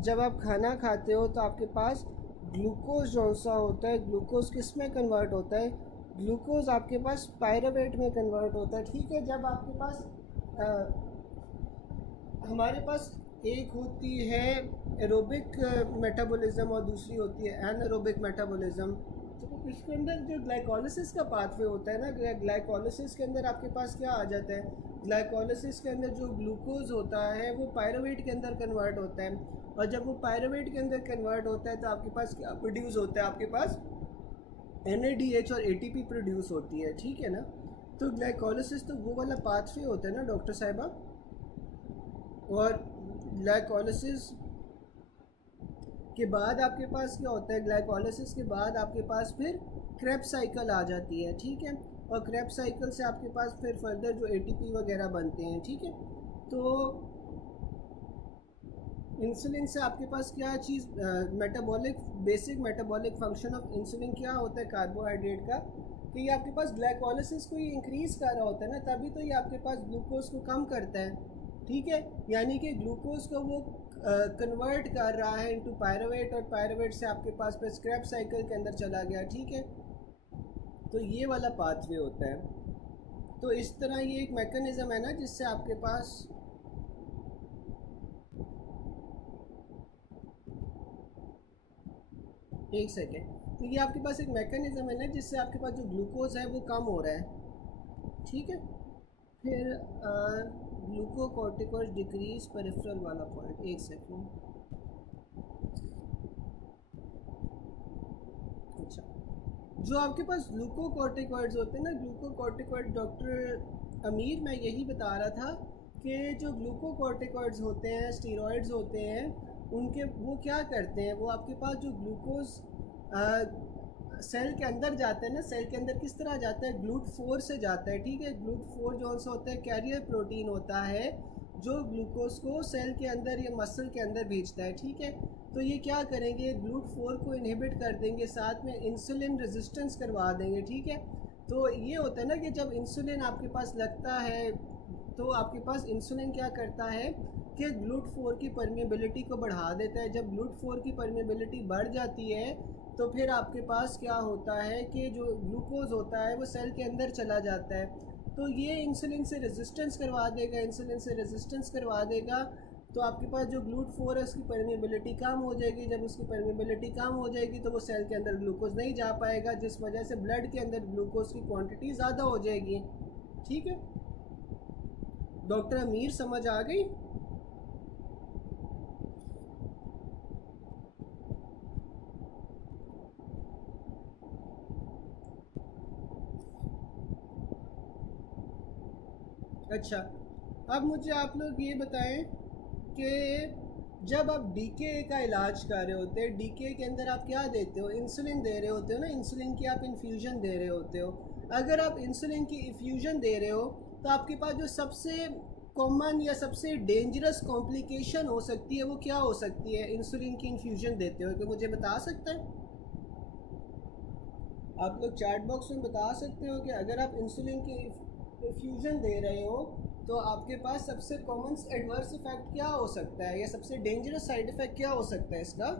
जब आप खाना खाते हो तो आपके पास ग्लूकोज जौन सा होता है, ग्लूकोज किस में कन्वर्ट होता है? ग्लूकोज आपके पास पायरुवेट में कन्वर्ट होता है। ठीक है, जब आपके पास हमारे पास एक होती है एरोबिक मेटाबॉलिज्म और दूसरी होती है एनारोबिक मेटाबॉलिज्म। तो इसके अंदर जो ग्लाइकोलिसिस का पाथवे होता है ना, ग्लाइकोलिसिस के अंदर आपके पास क्या आ जाता है? ग्लाइकोलिसिस के अंदर जो ग्लूकोज होता है वो पायरुवेट के अंदर कन्वर्ट होता है, और जब वो पायरुवेट के अंदर कन्वर्ट होता है तो आपके पास क्या प्रोड्यूस होता है? आपके पास NADH और ATP प्रोड्यूस होती है। ठीक है ना, तो ग्लाइकोलिसिस तो वो वाला पाथवे होता है ना डॉक्टर साहिबा। और ग्लाइकोलिसिस के बाद आपके पास क्या होता है? ग्लाइकोलिसिस के बाद आपके पास फिर क्रेब्स साइकिल आ जाती है। ठीक है, और क्रेब्स साइकिल से आपके पास फिर फर्दर जो ATP वगैरह बनते हैं। ठीक है, तो इंसुलिन से आपके पास क्या चीज़ metabolic basic metabolic function of insulin क्या होता है कार्बोहाइड्रेट का, कि ये आपके पास ग्लाइकोलिसिस को ये इंक्रीज़ कर रहा होता है ना, तभी तो ये आपके पास ग्लूकोज को कम करता है। ठीक है, यानी कि ग्लूकोज को वो कन्वर्ट कर रहा है इनटू पायरुवेट, और पायरुवेट से आपके पास फिर स्क्रैप साइकिल के अंदर चला गया। ठीक है, तो ये वाला पाथवे होता है। तो इस तरह ये एक मैकेनिज़्म है ना जिससे आपके पास एक सेकेंड, तो ये आपके पास एक मैकेनिज़्म है ना जिससे आपके पास जो ग्लूकोज है वो कम हो रहा है। ठीक है, फिर ग्लूकोकॉर्टिकॉइड डिक्रीज पेरिफेरल वाला पॉइंट, एक सेकेंड। अच्छा, जो आपके पास ग्लूकोकॉर्टिकॉइड्स होते हैं ना, ग्लूकोकॉर्टिकॉइड डॉक्टर अमीर मैं यही बता रहा था कि जो ग्लूकोकॉर्टिकॉइड्स होते हैं, स्टीरॉइड्स होते हैं, उनके वो क्या करते हैं, वो आपके पास जो ग्लूकोज सेल के अंदर जाता है ना, सेल के अंदर किस तरह जाता है, GLUT4 से जाता है। ठीक है, GLUT4 जो सा होता है कैरियर प्रोटीन होता है जो ग्लूकोज को सेल के अंदर या मसल के अंदर भेजता है। ठीक है, तो ये क्या करेंगे, GLUT4 को इनहिबिट कर देंगे, साथ में इंसुलिन रेजिस्टेंस करवा देंगे। ठीक है, तो ये होता है ना कि जब इंसुलिन आपके पास लगता है तो आपके पास इंसुलिन क्या करता है कि GLUT4 की परमेबिलिटी को बढ़ा देता है। जब GLUT4 की परमेबिलिटी बढ़ जाती है तो फिर आपके पास क्या होता है कि जो ग्लूकोज होता है वो सेल के अंदर चला जाता है, तो ये इंसुलिन से रेजिस्टेंस करवा देगा। इंसुलिन से रेजिस्टेंस करवा देगा तो आपके पास जो GLUT4 है उसकी परमेबिलिटी कम हो जाएगी। जब उसकी परमेबिलिटी कम हो जाएगी तो वो सेल के अंदर ग्लूकोज नहीं जा पाएगा, जिस वजह से ब्लड के अंदर ग्लूकोज की क्वांटिटी ज़्यादा हो जाएगी। ठीक है, डॉक्टर अमीर समझ आ गई? अच्छा, अब मुझे आप लोग ये बताएं कि जब आप डीके का इलाज कर रहे होते हैं, डीके के अंदर आप क्या देते हो, इंसुलिन दे रहे होते हो ना, इंसुलिन की आप इन्फ्यूजन दे रहे होते हो। अगर आप इंसुलिन की इन्फ्यूजन दे रहे हो तो आपके पास जो सबसे कॉमन या सबसे डेंजरस कॉम्प्लिकेशन हो सकती है वो क्या हो सकती है इंसुलिन की इन्फ्यूजन देते हो, कि मुझे बता सकते हैं? आप लोग चैट बॉक्स में बता सकते हो कि अगर आप इंसुलिन की इन्फ्यूजन दे रहे हो तो आपके पास सबसे कॉमन एडवर्स इफेक्ट क्या हो सकता है, या सबसे डेंजरस साइड इफेक्ट क्या हो सकता है इसका?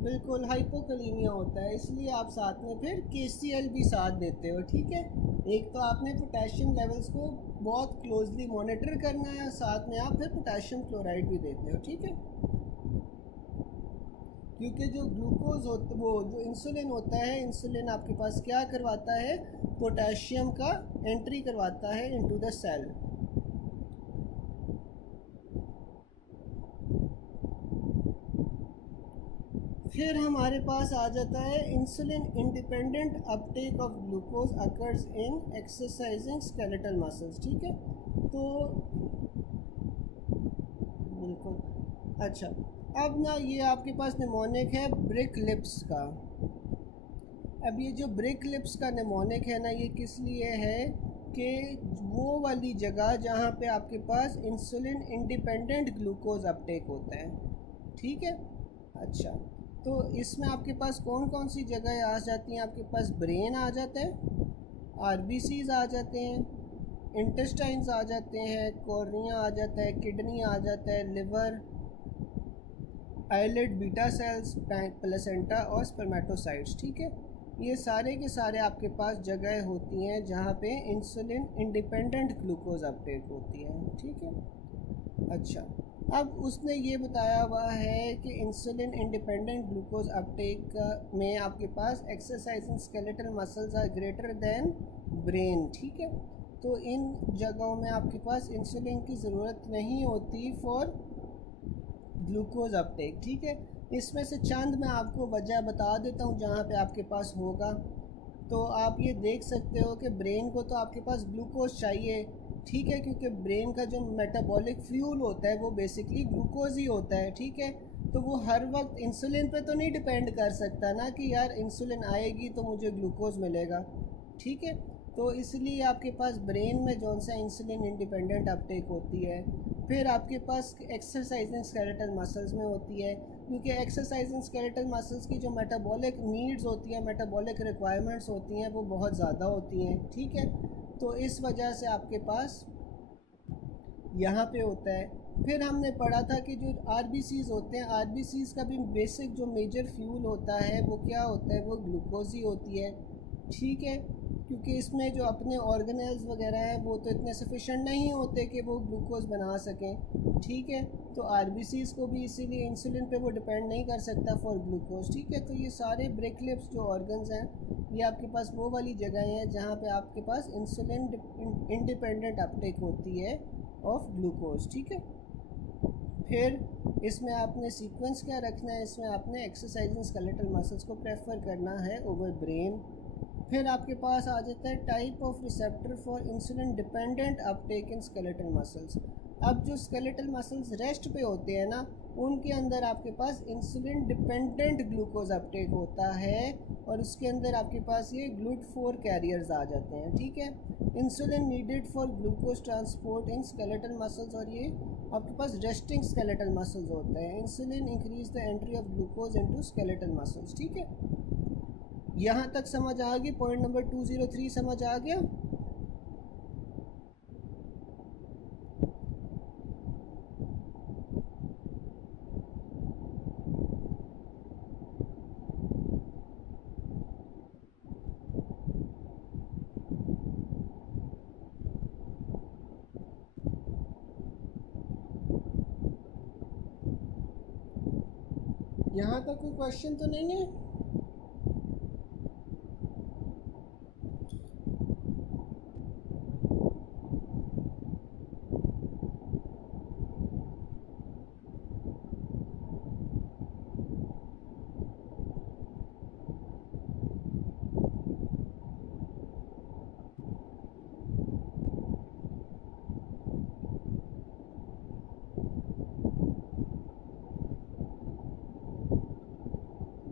बिल्कुल हाइपोकलीमिया होता है, इसलिए आप साथ में फिर KCl भी साथ देते हो। ठीक है, एक तो आपने पोटेशियम लेवल्स को बहुत क्लोजली मॉनिटर करना है और साथ में आप फिर पोटेशियम क्लोराइड भी देते हो। ठीक है, क्योंकि जो ग्लूकोज होता वो जो इंसुलिन होता है, इंसुलिन आपके पास क्या करवाता है, पोटेशियम का एंट्री करवाता है इनटू द सेल। फिर हमारे पास आ जाता है insulin independent Uptake of glucose occurs in exercising skeletal muscles. ठीक है, तो बिल्कुल। अच्छा, अब ना ये आपके पास निमोनिक है ब्रिक लिप्स का। अब ये जो ब्रिक लिप्स का निमोनिक है ना, ये किस लिए है कि वो वाली जगह जहाँ पे आपके पास इंसुलिन इंडिपेंडेंट ग्लूकोज अपटेक होता है। ठीक है, अच्छा, तो इसमें आपके पास कौन कौन सी जगह आ जाती हैं, आपके पास ब्रेन आ जाता है, RBCs आ जाते हैं, इंटेस्टाइन्स आ जाते हैं, कॉर्निया आ जाता है, किडनी आ जाता है, liver, islet, beta cells, placenta और स्पर्मेटोसाइट्स। ठीक है, ये सारे के सारे आपके पास जगह होती हैं जहाँ पे इंसुलिन इंडिपेंडेंट ग्लूकोज अपटेक होती है। ठीक है, अच्छा, अब उसने ये बताया हुआ है कि इंसुलिन इंडिपेंडेंट ग्लूकोज अपटेक में आपके पास exercising skeletal muscles are greater than brain. ठीक है, तो इन जगहों में आपके पास इंसुलिन की ज़रूरत नहीं होती फॉर ग्लूकोज अपटेक। ठीक है, इसमें से चंद मैं आपको वजह बता देता हूँ जहाँ पे आपके पास होगा। तो आप ये देख सकते हो कि ब्रेन को तो आपके पास ग्लूकोज चाहिए। ठीक है, क्योंकि ब्रेन का जो मेटाबॉलिक फ्यूल होता है वो बेसिकली ग्लूकोज ही होता है। ठीक है, तो वो हर वक्त इंसुलिन पे तो नहीं डिपेंड कर सकता ना कि यार इंसुलिन आएगी तो मुझे ग्लूकोज मिलेगा। ठीक है। तो इसलिए आपके पास ब्रेन में जो सा इंसुलिन इंडिपेंडेंट अपटेक होती है। फिर आपके पास एक्सरसाइजिंग स्केलेटल मसल्स में होती है, क्योंकि एक्सरसाइजिंग स्केलेटल मसल्स की जो मेटाबॉलिक नीड्स होती हैं, मेटाबॉलिक रिक्वायरमेंट्स होती हैं, वो बहुत ज़्यादा होती हैं, ठीक है। तो इस वजह से आपके पास यहाँ पे होता है। फिर हमने पढ़ा था कि जो आरबीसीज़ होते हैं, आरबीसीज़ का भी बेसिक जो मेजर फ्यूल होता है वो क्या होता है, वो ग्लूकोज ही होती है, ठीक है। क्योंकि इसमें जो अपने ऑर्गेनेल्स वगैरह हैं वो तो इतने सफिशेंट नहीं होते कि वो ग्लूकोज बना सकें, ठीक है। तो आरबीसीज़ को भी इसीलिए इंसुलिन पे वो डिपेंड नहीं कर सकता फॉर ग्लूकोज, ठीक है। तो ये सारे ब्रेक लिप्स जो ऑर्गन्स हैं, ये आपके पास वो वाली जगह हैं जहाँ पे आपके पास इंसुलिन इंडिपेंडेंट अपटेक होती है ऑफ ग्लूकोज, ठीक है। फिर इसमें आपने सीक्वेंस क्या रखना है, इसमें आपने एक्सरसाइजिंग स्केलेटल मसल्स को प्रेफर करना है ओवर ब्रेन। फिर आपके पास आ जाता है type of receptor for insulin dependent Uptake in skeletal muscles. अब जो स्केलेटल मसल्स रेस्ट पे होते हैं ना, उनके अंदर आपके पास इंसुलिन डिपेंडेंट ग्लूकोज अपटेक होता है, और उसके अंदर आपके पास ये GLUT4 कैरियर्स आ जाते हैं, ठीक है। Insulin needed for glucose transport in skeletal muscles, और ये आपके पास रेस्टिंग स्केलेटल मसल्स होते हैं। Insulin increase the entry of glucose into skeletal muscles, ठीक है। यहाँ तक समझ आ गई? पॉइंट नंबर 203 समझ आ गया? यहाँ तक कोई क्वेश्चन तो नहीं है?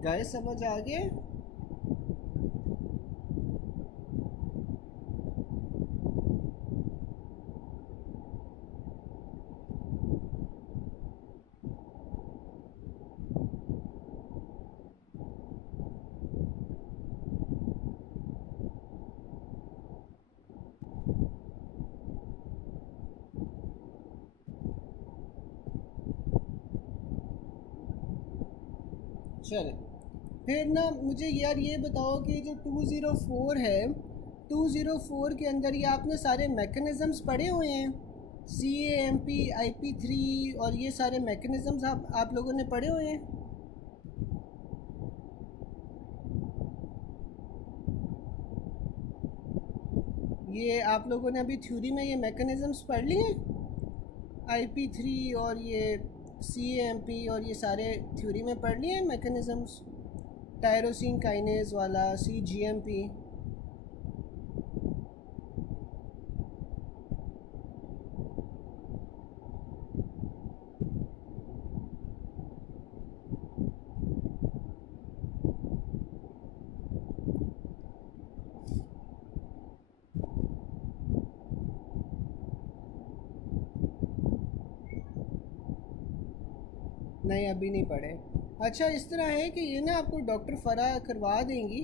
गाइस समझ आ गया? चले, फिर ना मुझे यार ये बताओ कि जो 204 है, 204 के अंदर ये आपने सारे मैकेनिज़म्स पढ़े हुए हैं, CAMP IP3 और ये सारे मैकेनिज़म्स आप लोगों ने पढ़े हुए हैं? ये आप लोगों ने अभी थ्योरी में ये मैकेनिज़म्स पढ़ लिए हैं, IP3 और ये CAMP और ये सारे थ्योरी में पढ़ लिए हैं मैकेनिज़म्स, टायरोसिन काइनेज वाला, CGMP। नहीं, अभी नहीं पढ़े। अच्छा, इस तरह है कि ये ना आपको डॉक्टर फ़रा करवा देंगी,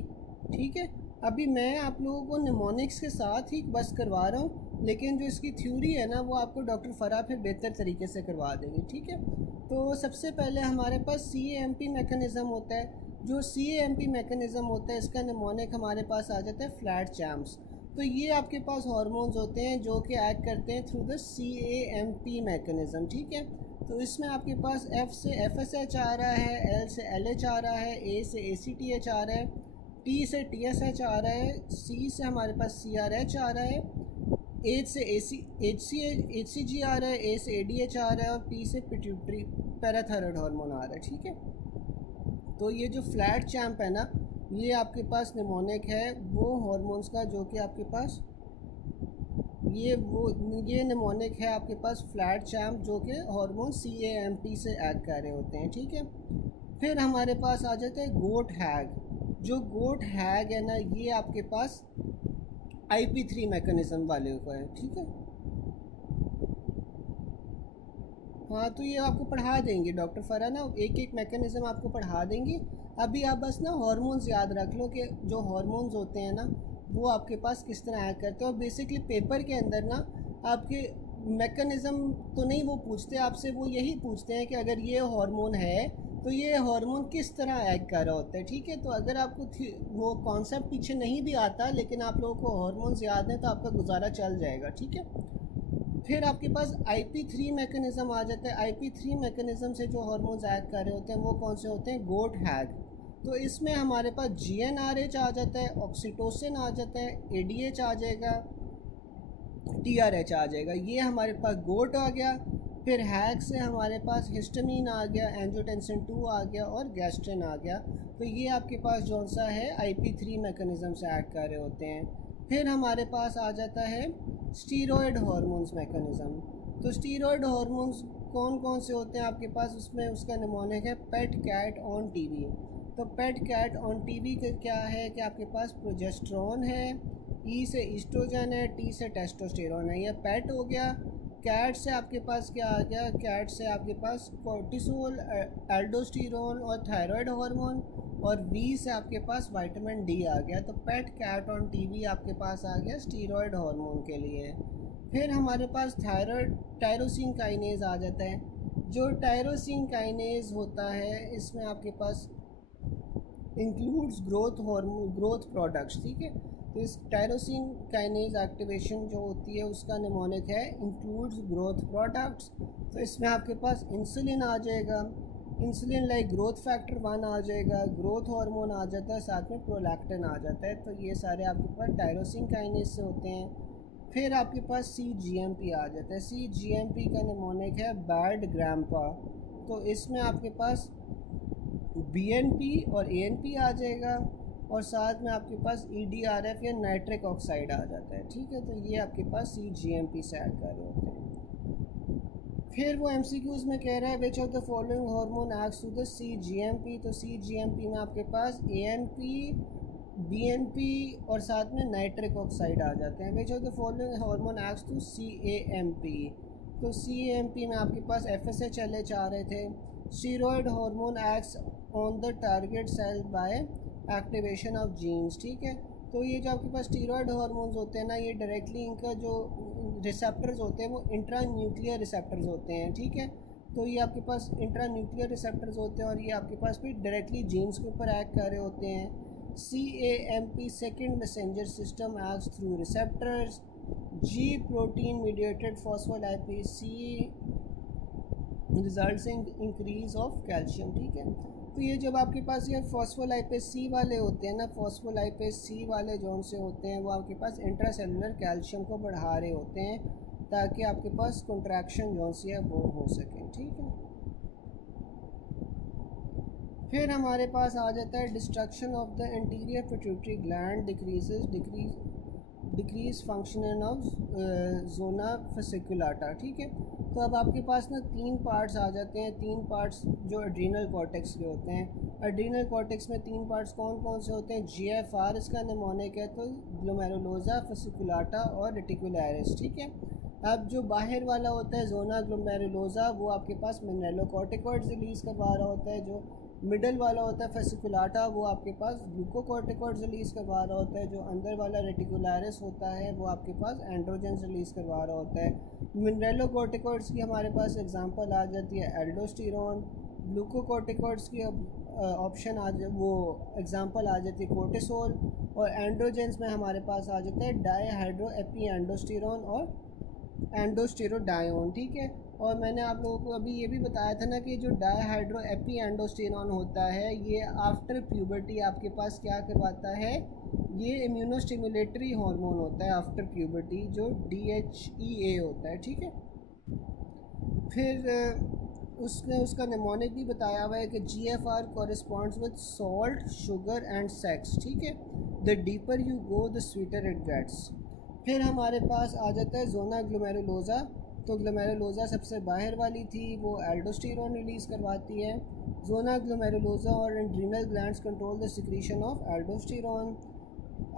ठीक है। अभी मैं आप लोगों को निमोनिक्स के साथ ही बस करवा रहा हूँ, लेकिन जो इसकी थ्योरी है ना वो आपको डॉक्टर फ़रा फिर बेहतर तरीके से करवा देंगे, ठीक है। तो सबसे पहले हमारे पास CAMP मैकेनिज़्म होता है। जो CAMP मैकेनिज़्म होता है, इसका निमोनिक हमारे पास आ जाता है फ्लैट चैम्प्स। तो ये आपके पास हार्मोन्स होते हैं जो कि एक्ट करते हैं थ्रू द CAMP मैकेनिज़्म, ठीक है। तो इसमें आपके पास F से FSH आ रहा है, L से LH आ रहा है, A से ACTH आ रहा है, T से TSH आ रहा है, C से हमारे पास CRH आ रहा है, H से HCG आ रहा है, A से ADH आ रहा है, और P से पिट्यूटरी पैराथायरॉयड हार्मोन आ रहा है, ठीक है। तो ये जो फ्लैट चैम्प है ना, ये आपके पास निमोनिक है वो हार्मोन्स का जो कि आपके पास ये निमोनिक है आपके पास फ्लैट चैम्प, जो कि हार्मोन CAMP से एक्ट कर रहे होते हैं, ठीक है। फिर हमारे पास आ जाते हैं गोट हैग। जो गोट हैग है ना, ये आपके पास IP3 मैकेनिज़्म वाले को है, ठीक है। हाँ, तो ये आपको पढ़ा देंगे डॉक्टर फ़रा ना, एक एक मैकेनिज़्म आपको पढ़ा देंगे। अभी आप बस ना हार्मोन्स याद रख लो कि जो हार्मोन्स होते हैं ना वो आपके पास किस तरह एक्ट करते हैं। और बेसिकली पेपर के अंदर ना आपके मैकेनिज़्म तो नहीं वो पूछते आपसे, वो यही पूछते हैं कि अगर ये हार्मोन है तो ये हार्मोन किस तरह एक्ट कर रहा होता है, ठीक है। तो अगर आपको वो कॉन्सेप्ट पीछे नहीं भी आता लेकिन आप लोगों को हार्मोन्स याद हैं तो आपका गुजारा चल जाएगा, ठीक है। फिर आपके पास IP3 मैकेनिज़्म आ जाता है। IP3 मैकेनिज़्म से जो हार्मोन्स एक्ट कर रहे होते हैं वो कौन से होते हैं, गोट हैग। तो इसमें हमारे पास GnRH आ जाता है, ऑक्सीटोसिन आ जाता है, ADH आ जाएगा, TRH आ जाएगा। ये हमारे पास गोट आ गया। फिर हैग से हमारे पास हिस्टामिन आ गया, एंजियोटेंसिन 2 आ गया और गैस्ट्रिन आ गया। तो ये आपके पास जौन सा है IP3 मैकेनिज़्म से एक्ट कर रहे होते हैं। फिर हमारे पास आ जाता है स्टीरॉयड हार्मोन्स मैकेनिज़्म। तो स्टीरॉयड हार्मोन्स कौन कौन से होते हैं आपके पास, उसमें उसका निमोनिक है पेट कैट ऑन टीवी। तो पेट कैट ऑन टीवी का क्या है कि आपके पास प्रोजेस्टेरॉन है, ई से ईस्ट्रोजन है, टी से टेस्टोस्टेरोन है। ये पेट हो गया। कैट से आपके पास क्या आ गया, कैट से आपके पास कोर्टिसोल, एल्डोस्टेरोन और थायराइड हार्मोन। और वी से आपके पास विटामिन डी आ गया। तो पेट कैट ऑन टीवी आपके पास आ गया स्टीरॉयड हार्मोन के लिए। फिर हमारे पास थायराइड टायरोसिन काइनेज आ जाता है। जो टायरोसिन काइनेज होता है इसमें आपके पास includes growth hormone, growth products, ठीक है। तो इस टायरोसिन काइनेज एक्टिवेशन जो होती है उसका निमोनिक है इंक्लूड्स ग्रोथ प्रोडक्ट्स। तो इसमें आपके पास इंसुलिन आ जाएगा, इंसुलिन लाइक ग्रोथ फैक्टर 1 आ जाएगा, ग्रोथ हार्मोन आ जाता है, साथ में प्रोलैक्टिन आ जाता है। तो ये सारे आपके पास टायरोसिन काइनेज से होते हैं। फिर आपके पास CGMP आ जाता है। CGMP का निमोनिक है बैड ग्रैंपा। तो इसमें आपके पास BNP और ANP आ जाएगा और साथ में आपके पास EDRF या नाइट्रिक ऑक्साइड आ जाता है, ठीक है। तो ये आपके पास CGMP से ऐड कर रहे होते हैं। फिर वो MCQs में कह रहा है which of the following hormone acts to the CGMP। तो CGMP में आपके पास ANP, BNP और साथ में नाइट्रिक ऑक्साइड आ जाते हैं। Which of the following hormone acts to CAMP। तो CAMP में आपके पास FSH LH आ रहे थे। Steroid hormone acts on the target cell by activation of genes, ठीक है। तो ये जो आपके पास स्टीरॉयड हार्मोन्स होते हैं ना ये डायरेक्टली इनका जो रिसेप्टर्स होते हैं वो इंट्रा न्यूक्लियर रिसेप्टर्स होते हैं, ठीक है। तो ये आपके पास इंट्रा न्यूक्लियर रिसेप्टर्स होते हैं और ये आपके पास भी डायरेक्टली जीन्स के ऊपर एक्ट कर रहे होते हैं। CAMP second messenger system acts through receptors. G protein mediated phospholipase C results in increase of calcium, ठीक है। तो ये जब आपके पास ये फॉस्फोलाइपेज C वाले होते हैं ना, फॉस्फोलाइपेज C वाले जौन से होते हैं वो आपके पास इंट्रासेलुलर कैल्शियम को बढ़ा रहे होते हैं ताकि आपके पास कंट्रैक्शन जौन सी है वो हो सके, ठीक है। फिर हमारे पास आ जाता है destruction of the interior pituitary gland decrease function of zona fasciculata, ठीक है। तो अब आपके पास ना 3 पार्ट्स आ जाते हैं, 3 पार्ट्स जो एड्रीनल कॉर्टेक्स के होते हैं। एड्रीनल कॉर्टेक्स में 3 पार्ट्स कौन कौन से होते हैं, GFR इसका निमोनिक है, तो ग्लोमेरुलोसा, फेसिकुलाटा और रेटिकुलरिस, ठीक है। अब जो बाहर वाला होता है जोना ग्लोमेरुलोसा वो आपके पास मिनरलोकॉर्टिकॉइड्स रिलीज़ करवा रहा होता है। जो मिडल वाला होता है फेसिकुलाटा वो आपके पास ग्लूकोकॉर्टिकॉइड्स रिलीज़ करवा रहा होता है। जो अंदर वाला रेटिकुलरिस होता है वो आपके पास एंड्रोजेंस रिलीज़ करवा रहा होता है। मिनरलोकॉर्टिकॉइड्स की हमारे पास एग्जांपल आ जाती है एल्डोस्टेरोन। ग्लूकोकॉर्टिकॉइड्स की ऑप्शन वो एग्जांपल आ जाती है कोर्टिसोल। और एंड्रोजेंस में हमारे पास आ जाता है डाईहाइड्रो एपी एंडोस्टेरोन और एंडोस्टेरोडायोन, ठीक है। और मैंने आप लोगों को अभी ये भी बताया था ना कि जो डाईहाइड्रो एपी एंडोस्टेरोन होता है ये आफ्टर प्यूबर्टी आपके पास क्या करवाता है, ये इम्यूनोस्टिमुलेटरी हार्मोन होता है आफ्टर प्यूबर्टी जो DHEA होता है, ठीक है। फिर उसने उसका निमोनिक भी बताया हुआ है कि GFR corresponds with salt, sugar and sex, ठीक है। The deeper you go the sweeter it gets. फिर हमारे पास आ जाता है जोना ग्लोमेरुलोसा। तो ग्लोमेरुलोसा सबसे बाहर वाली थी, वो एल्डोस्टेरोन रिलीज़ करवाती है। जोना ग्लोमेरुलोसा और adrenal glands control the secretion of aldosterone.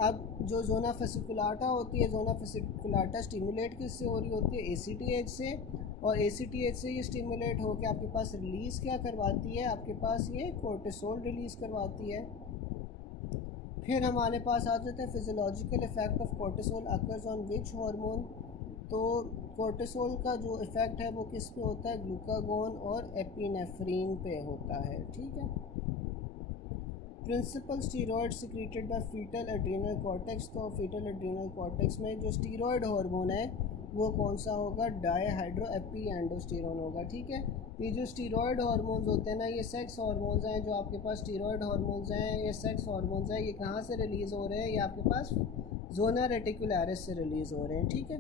अब जो जोना फेसिकुलाटा होती है, जोना फेसिकुलाटा स्टिमुलेट किससे हो रही होती है? ACTH से। और ACTH से ये स्टिमुलेट होकर आपके पास रिलीज़ क्या करवाती है? आपके पास ये कोर्टिसोल रिलीज़ करवाती है। फिर हमारे पास आ जाता है physiological effect of cortisol occurs on which hormone. तो कोर्टिसोल का जो इफ़ेक्ट है वो किस पे होता है? ग्लूकागोन और एपिनेफ्रीन पे होता है, ठीक है। Principal steroid secreted by fetal adrenal cortex. तो फीटल एड्रीनल कॉर्टेक्स में जो स्टीरॉयड हार्मोन है वो कौन सा होगा? डायहाइड्रोएपिएंडोस्टेरोन होगा, ठीक है। ये जो स्टीरॉयड हार्मोन्स होते हैं ना, ये सेक्स हार्मोन्स हैं। जो आपके पास स्टीरॉयड हार्मोन्स हैं, ये सेक्स हार्मोन्स हैं। ये कहाँ से रिलीज़ हो रहे हैं? ये आपके पास जोना रेटिकुलरिस से रिलीज़ हो रहे हैं, ठीक है।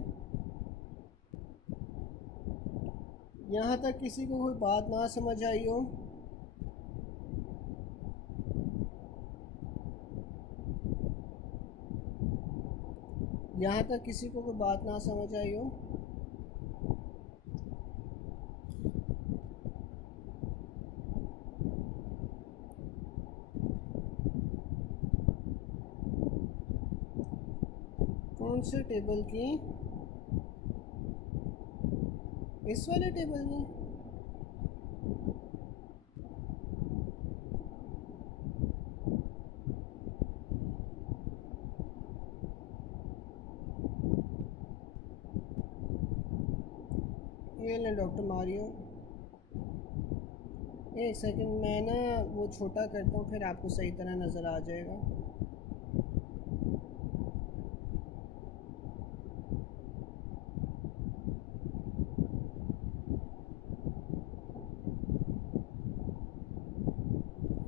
यहाँ तक किसी को कोई बात ना समझ आई हो? यहाँ तक किसी को कोई बात ना समझ आई हो? कौन से टेबल की? इस वाले टेबल में? ये ले डॉक्टर मारियो, एक सेकंड मैं ना वो छोटा करता हूँ, फिर आपको सही तरह नज़र आ जाएगा।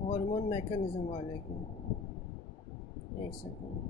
हार्मोन मैकेनिज्म वाले की, एक सेकंड।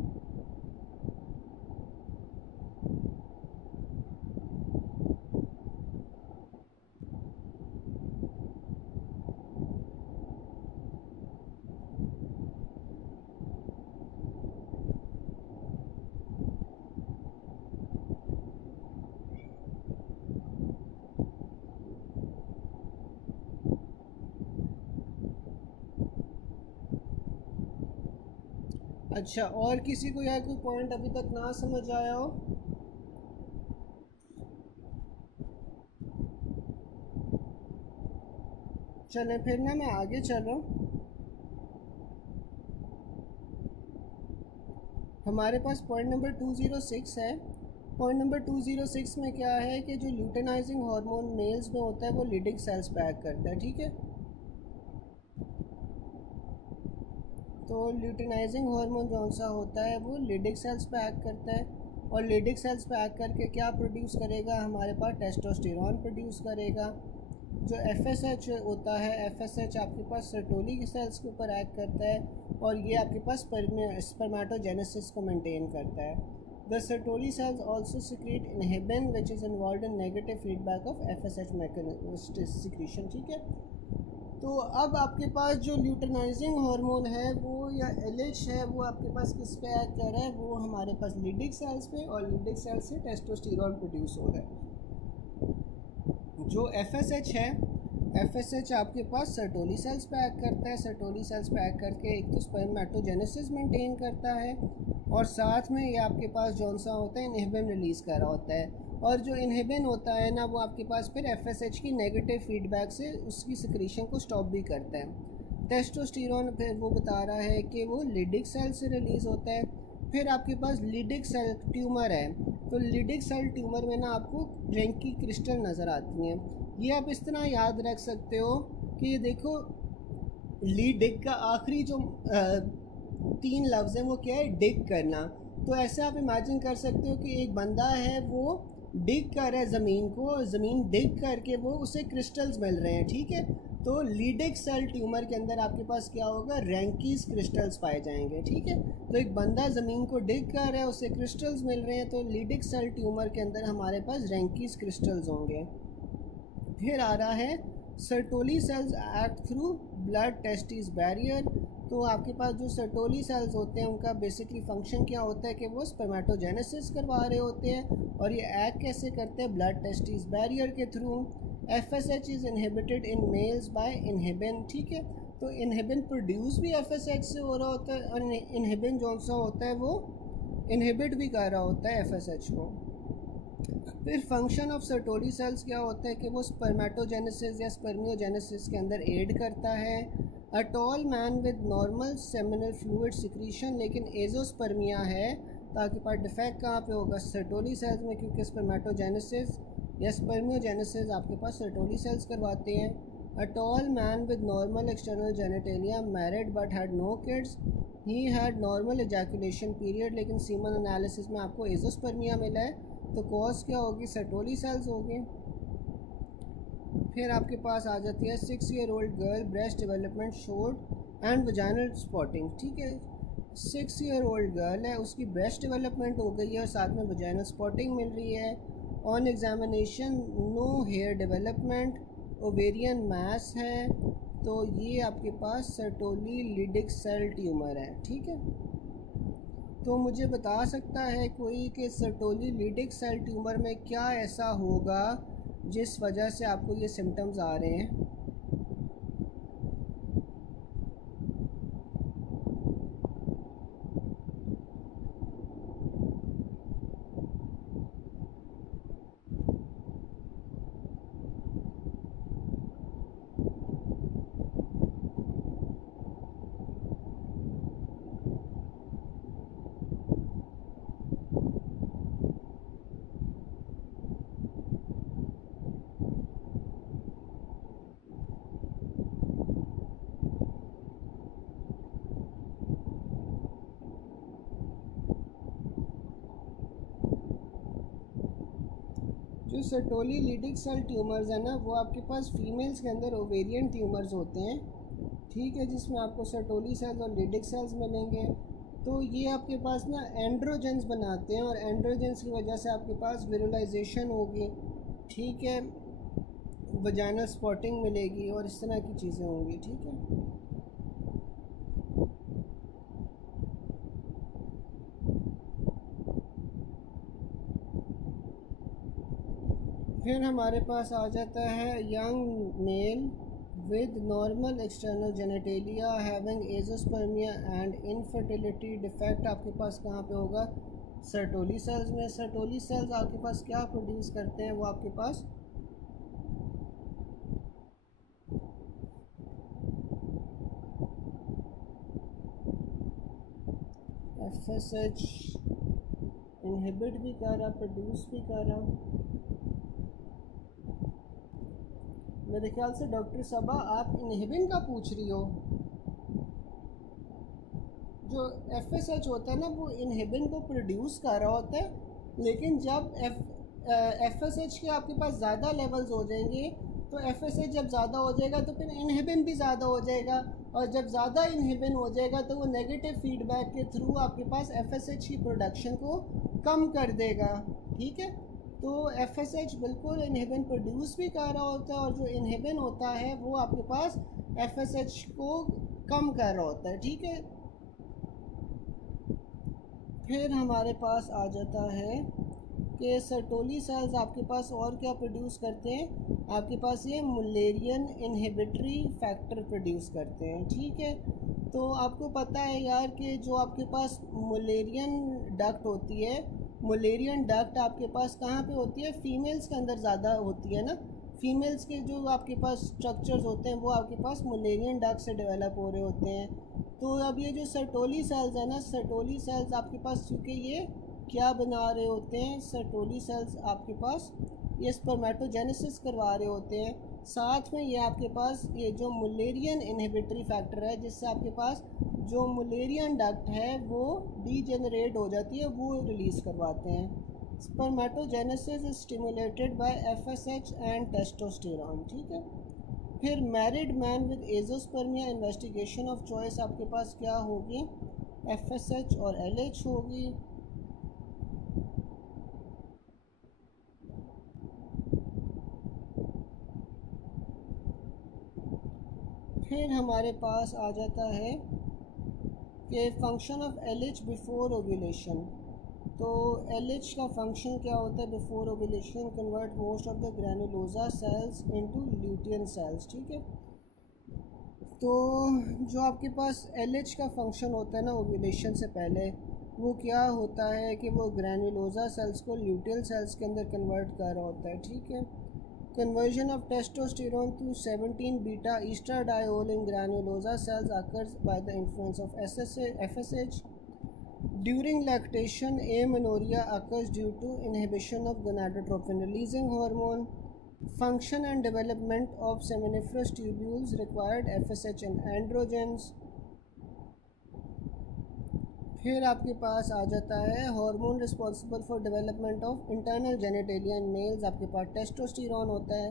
अच्छा, और किसी को यह कोई पॉइंट अभी तक ना समझ आया हो? चलें फिर ना, मैं आगे चल रहा हूँ। हमारे पास पॉइंट नंबर 206 है। पॉइंट नंबर 206 में क्या है कि जो ल्यूटेनाइजिंग हार्मोन मेल्स में होता है वो लिडिक सेल्स पैक करता है, ठीक है। तो ल्यूटेनाइजिंग हार्मोन कौन सा होता है? वो लिडिक सेल्स पैक करता है। और लिडिक सेल्स पैक करके क्या प्रोड्यूस करेगा? हमारे पास टेस्टोस्टेरॉन प्रोड्यूस करेगा। जो FSH होता है, FSH आपके पास सर्टोली की सेल्स के ऊपर एक्ट करता है और ये आपके पास स्पर्मेटोजेनेसिस को मेंटेन करता है। The Sertoli cells also secrete inhibin which is involve in negative feedback of FSH mechanism secretion, ठीक है। तो अब आपके पास जो ल्यूटेनाइजिंग हार्मोन है वो या LH है, वो आपके पास किस पे एक्ट कर रहा है? वो हमारे पास लिडिक सेल्स पे, और लिडिक सेल्स से टेस्टोस्टेरॉन प्रोड्यूस हो रहा है। जो FSH है, FSH आपके पास सर्टोली सेल्स पे एक्ट करता है। सर्टोली सेल्स पे एक्ट करके एक तो स्पर्मेटोजेनेसिस मेंटेन करता है और साथ में ये आपके पास जौन सा होता है इनहिबिन रिलीज़ कर रहा होता है। और जो इनहिबिन होता है ना, वो आपके पास फिर FSH की नेगेटिव फीडबैक से उसकी सिक्रीशन को स्टॉप भी करता है। टेस्टोस्टेरॉन फिर वो बता रहा है कि वो लिडिक सेल से रिलीज़ होता है। फिर आपके पास लिडिक सेल ट्यूमर है, तो लिडिक सेल ट्यूमर में ना आपको रेंकी क्रिस्टल नज़र आती हैं। ये आप इस तरह याद रख सकते हो कि ये देखो, लिडिक का आखिरी जो 3 लफ्ज़ हैं वो क्या है? डिग करना। तो ऐसे आप इमेजिन कर सकते हो कि एक बंदा है, वो डिग कर रहा है ज़मीन को, ज़मीन डिग करके वो उसे क्रिस्टल्स मिल रहे हैं, ठीक है। तो लिडिक सेल ट्यूमर के अंदर आपके पास क्या होगा? रैंकीज क्रिस्टल्स पाए जाएंगे, ठीक है। तो एक बंदा ज़मीन को डिग कर रहा है, उसे क्रिस्टल्स मिल रहे हैं, तो लिडिक सेल ट्यूमर के अंदर हमारे पास रैंकीज क्रिस्टल्स होंगे। फिर आ रहा है Sertoli cells act through blood testis barrier. तो आपके पास जो सर्टोली सेल्स होते हैं उनका बेसिकली फंक्शन क्या होता है कि वो स्पर्मेटोजेनेसिस करवा रहे होते हैं, और ये एक्ट कैसे करते हैं? ब्लड टेस्टिस बैरियर के through. FSH is inhibited in males by inhibin, ठीक है। तो इनहिबिन प्रोड्यूस भी FSH से हो रहा होता है और इनहिबिन जो सा होता है वो इनहिबिट भी कर रहा होता है FSH को। फिर फंक्शन ऑफ सर्टोली सेल्स क्या होता है कि वो स्पर्मेटोजेनेसिस या स्पर्मियोजेनेसिस के अंदर एड करता है। अ tall man with normal seminal fluid secretion, लेकिन एजोस्पर्मिया है तो आपके पास डिफेक्ट कहाँ पे होगा? सर्टोली सेल्स में, क्योंकि स्पर्मेटोजेनेसिस या स्पर्मियोजेनेसिस आपके पास सर्टोली सेल्स करवाते हैं। A tall man with normal external genitalia married but had no kids, he had normal ejaculation period, लेकिन सीमन एनालिसिस में आपको एजोस्पर्मिया मिला है, तो कॉज क्या होगी? सर्टोली सेल्स होगी। फिर आपके पास आ जाती है 6 year old girl breast development showed and vaginal spotting. ठीक है, 6 ईयर ओल्ड गर्ल है, उसकी ब्रेस्ट डेवलपमेंट हो गई है और साथ में वजाइनल स्पॉटिंग मिल रही है। On examination no hair development, ovarian mass है, तो ये आपके पास सर्टोली लिडिक सेल ट्यूमर है। ठीक है, तो मुझे बता सकता है कोई कि सर्टोली लिडिक सेल ट्यूमर में क्या ऐसा होगा जिस वजह से आपको ये सिम्टम्स आ रहे हैं? जो सर्टोली लिडिक सेल ट्यूमर्स है ना, वो आपके पास फीमेल्स के अंदर ओवेरियन ट्यूमर्स होते हैं। ठीक है, जिसमें आपको सर्टोली सेल्स और लिडिक सेल्स मिलेंगे। तो ये आपके पास ना एंड्रोजेंस बनाते हैं और एंड्रोजेंस की वजह से आपके पास विरुलाइजेशन होगी। ठीक है, वजाइनल स्पॉटिंग मिलेगी और इस तरह की चीज़ें होंगी। ठीक है, फिर हमारे पास आ जाता है young mail with normal external genitalia having azoospermia and infertility defect आपके पास कहाँ पे होगा? सर्टोली सेल्स में। सर्टोली सेल्स आपके पास क्या प्रोड्यूस करते हैं? वो आपके पास FSH इनहिबिट भी कर रहा, प्रोड्यूस भी कर रहा। मेरे ख्याल से डॉक्टर सबा आप इनहिबिन का पूछ रही हो। जो FSH होता है ना, वो इनहिबिन को प्रोड्यूस कर रहा होता है, लेकिन जब FSH के आपके पास ज़्यादा लेवल्स हो जाएंगे तो FSH जब ज़्यादा हो जाएगा तो फिर इनहिबिन भी ज़्यादा हो जाएगा, और जब ज़्यादा इनहिबिन हो जाएगा तो वो नेगेटिव फीडबैक के थ्रू आपके पास FSH की प्रोडक्शन को कम कर देगा। ठीक है, तो FSH बिल्कुल इनहिबिन प्रोड्यूस भी कर रहा होता है, और जो इनहिबिन होता है वो आपके पास FSH को कम कर रहा होता है। ठीक है, फिर हमारे पास आ जाता है कि सर्टोली सेल्स आपके पास और क्या प्रोड्यूस करते हैं? आपके पास ये मुलेरियन इनहिबिटरी फैक्टर प्रोड्यूस करते हैं। ठीक है, तो आपको पता है यार कि जो आपके पास मुलेरियन डक्ट होती है, मुलेरियन डक्ट आपके पास कहाँ पे होती है? फीमेल्स के अंदर ज़्यादा होती है ना। फीमेल्स के जो आपके पास स्ट्रक्चर्स होते हैं वो आपके पास मुलेरियन डक्ट से डेवलप हो रहे होते हैं। तो अब ये जो सर्टोली सेल्स है ना, सर्टोली सेल्स आपके पास चूँकि ये क्या बना रहे होते हैं? सर्टोली सेल्स आपके पास ये स्पर्मेटोजेनेसिस करवा रहे होते हैं, साथ में ये आपके पास ये जो मुलेरियन इनहिबिटरी फैक्टर है, जिससे आपके पास जो मुलेरियन डक्ट है वो डीजेनरेट हो जाती है, वो रिलीज़ करवाते हैं। Spermatogenesis is stimulated by FSH and testosterone. ठीक है, फिर married man with azoospermia investigation of choice आपके पास क्या होगी? FSH और LH होगी। फिर हमारे पास आ जाता है कि function of LH before ovulation. तो LH का फंक्शन क्या होता है before ovulation? Convert most of the granulosa cells into lutein cells. ठीक है, तो जो आपके पास LH का फंक्शन होता है ना ओव्यूलेशन से पहले, वो क्या होता है कि वो ग्रैन्युलोसा सेल्स को ल्यूटियल सेल्स के अंदर कन्वर्ट कर रहा होता है, ठीक है। Conversion of testosterone to 17 beta estradiol in granulosa cells occurs by the influence of FSH. During lactation, amenorrhea occurs due to inhibition of gonadotropin-releasing hormone. Function and development of seminiferous tubules required FSH and androgens. फिर आपके पास आ जाता है hormone responsible for development of internal genitalia in males. आपके पास testosterone होता है,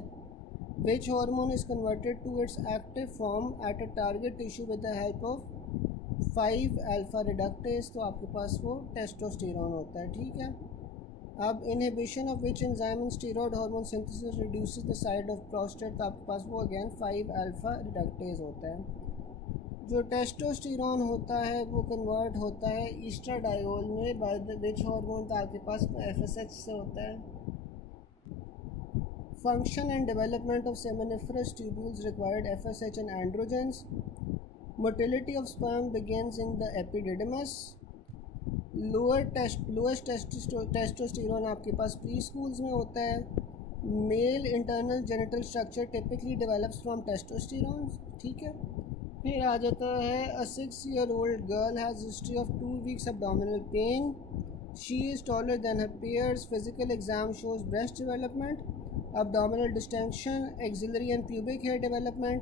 which hormone is converted to its active form at a target tissue with the help of 5 alpha reductase. तो आपके पास वो टेस्टोस्टेरोन होता है, ठीक है। अब inhibition of which enzyme in steroid hormone synthesis reduces the size of prostate. तो आपके पास वो अगेन 5 अल्फा रिडक्टेज होता है। जो टेस्टोस्टेरोन होता है वो कन्वर्ट होता है ईस्ट्राडायोल में बाय द विच हार्मोन। तो आपके पास FSH से होता है। Function and development of seminiferous tubules required FSH and androgens. Motility of sperm begins in the epididymis. Lowest testosterone आपके पास प्री स्कूल्स में होता है। Male internal genital structure typically develops from testosterone, ठीक है। फिर आ जाता है a 6-year-old girl has history of 2 weeks abdominal pain. She is taller than her peers. Physical exam shows breast development, abdominal distension, axillary and pubic hair development.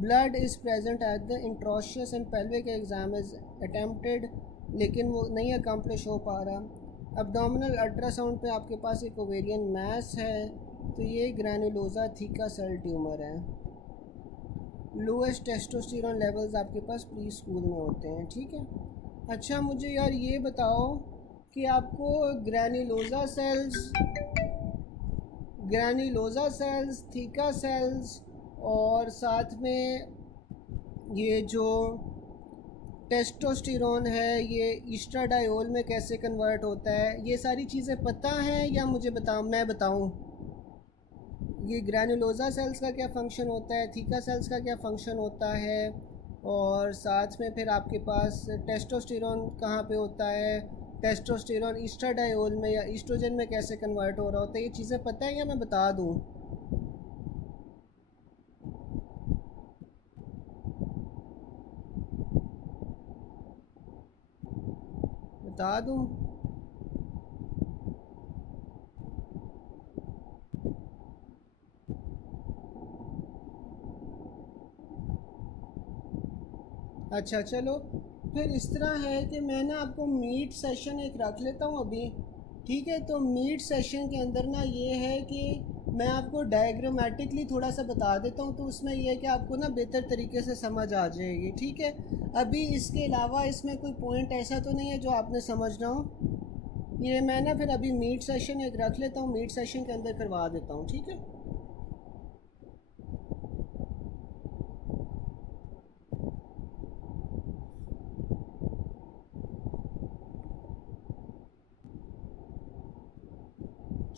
Blood is present at the introitus and pelvic exam is attempted, लेकिन वो नहीं accomplish हो पा रहा। abdominal ultrasound पे आपके पास एक ovarian mess है, तो ये ग्रैनुलोसा थीका सेल ट्यूमर है। लोएस्ट टेस्टोस्टेरोन लेवल्स आपके पास प्री स्कूल में होते हैं, ठीक है। अच्छा मुझे यार ये बताओ कि आपको ग्रैनुलोसा सेल्स, थीका सेल्स और साथ में ये जो टेस्टोस्टेरोन है ये ईस्ट्राडायोल में कैसे कन्वर्ट होता है, ये सारी चीज़ें पता हैं या मैं बताऊं? ये ग्रैनुलोसा सेल्स का क्या फ़ंक्शन होता है, थीका सेल्स का क्या फ़ंक्शन होता है, और साथ में फिर आपके पास टेस्टोस्टेरोन कहाँ पे होता है, टेस्टोस्टेरोन ईस्ट्राडायोल में या ईस्ट्रोजन में कैसे कन्वर्ट हो रहा होता है, ये चीज़ें पता है या मैं बता दूँ? बता दूँ? अच्छा चलो फिर इस तरह है कि मैं ना आपको मीट सेशन एक रख लेता हूँ अभी, ठीक है। तो मीट सेशन के अंदर ना ये है कि मैं आपको डायग्रामेटिकली थोड़ा सा बता देता हूँ, तो उसमें यह है कि आपको ना बेहतर तरीके से समझ आ जाएगी, ठीक है। अभी इसके अलावा इसमें कोई पॉइंट ऐसा तो नहीं है जो आपने समझना हो। ये मैं ना फिर अभी मीट सेशन एक रख लेता हूँ, मीट सेशन के अंदर करवा देता हूँ, ठीक है।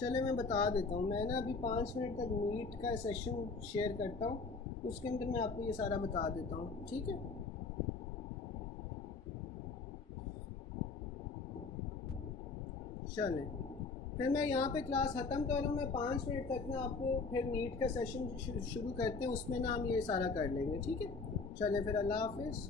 चले मैं बता देता हूँ, मैं ना अभी 5 मिनट तक मीट का सेशन शेयर करता हूँ, उसके अंदर मैं आपको ये सारा बता देता हूँ, ठीक है। चलें फिर मैं यहाँ पे क्लास ख़त्म कर लूँ, मैं 5 मिनट तक ना आपको फिर मीट का सेशन शुरू करते हैं, उसमें ना हम ये सारा कर लेंगे, ठीक है। चलें फिर, अल्लाह हाफिज़।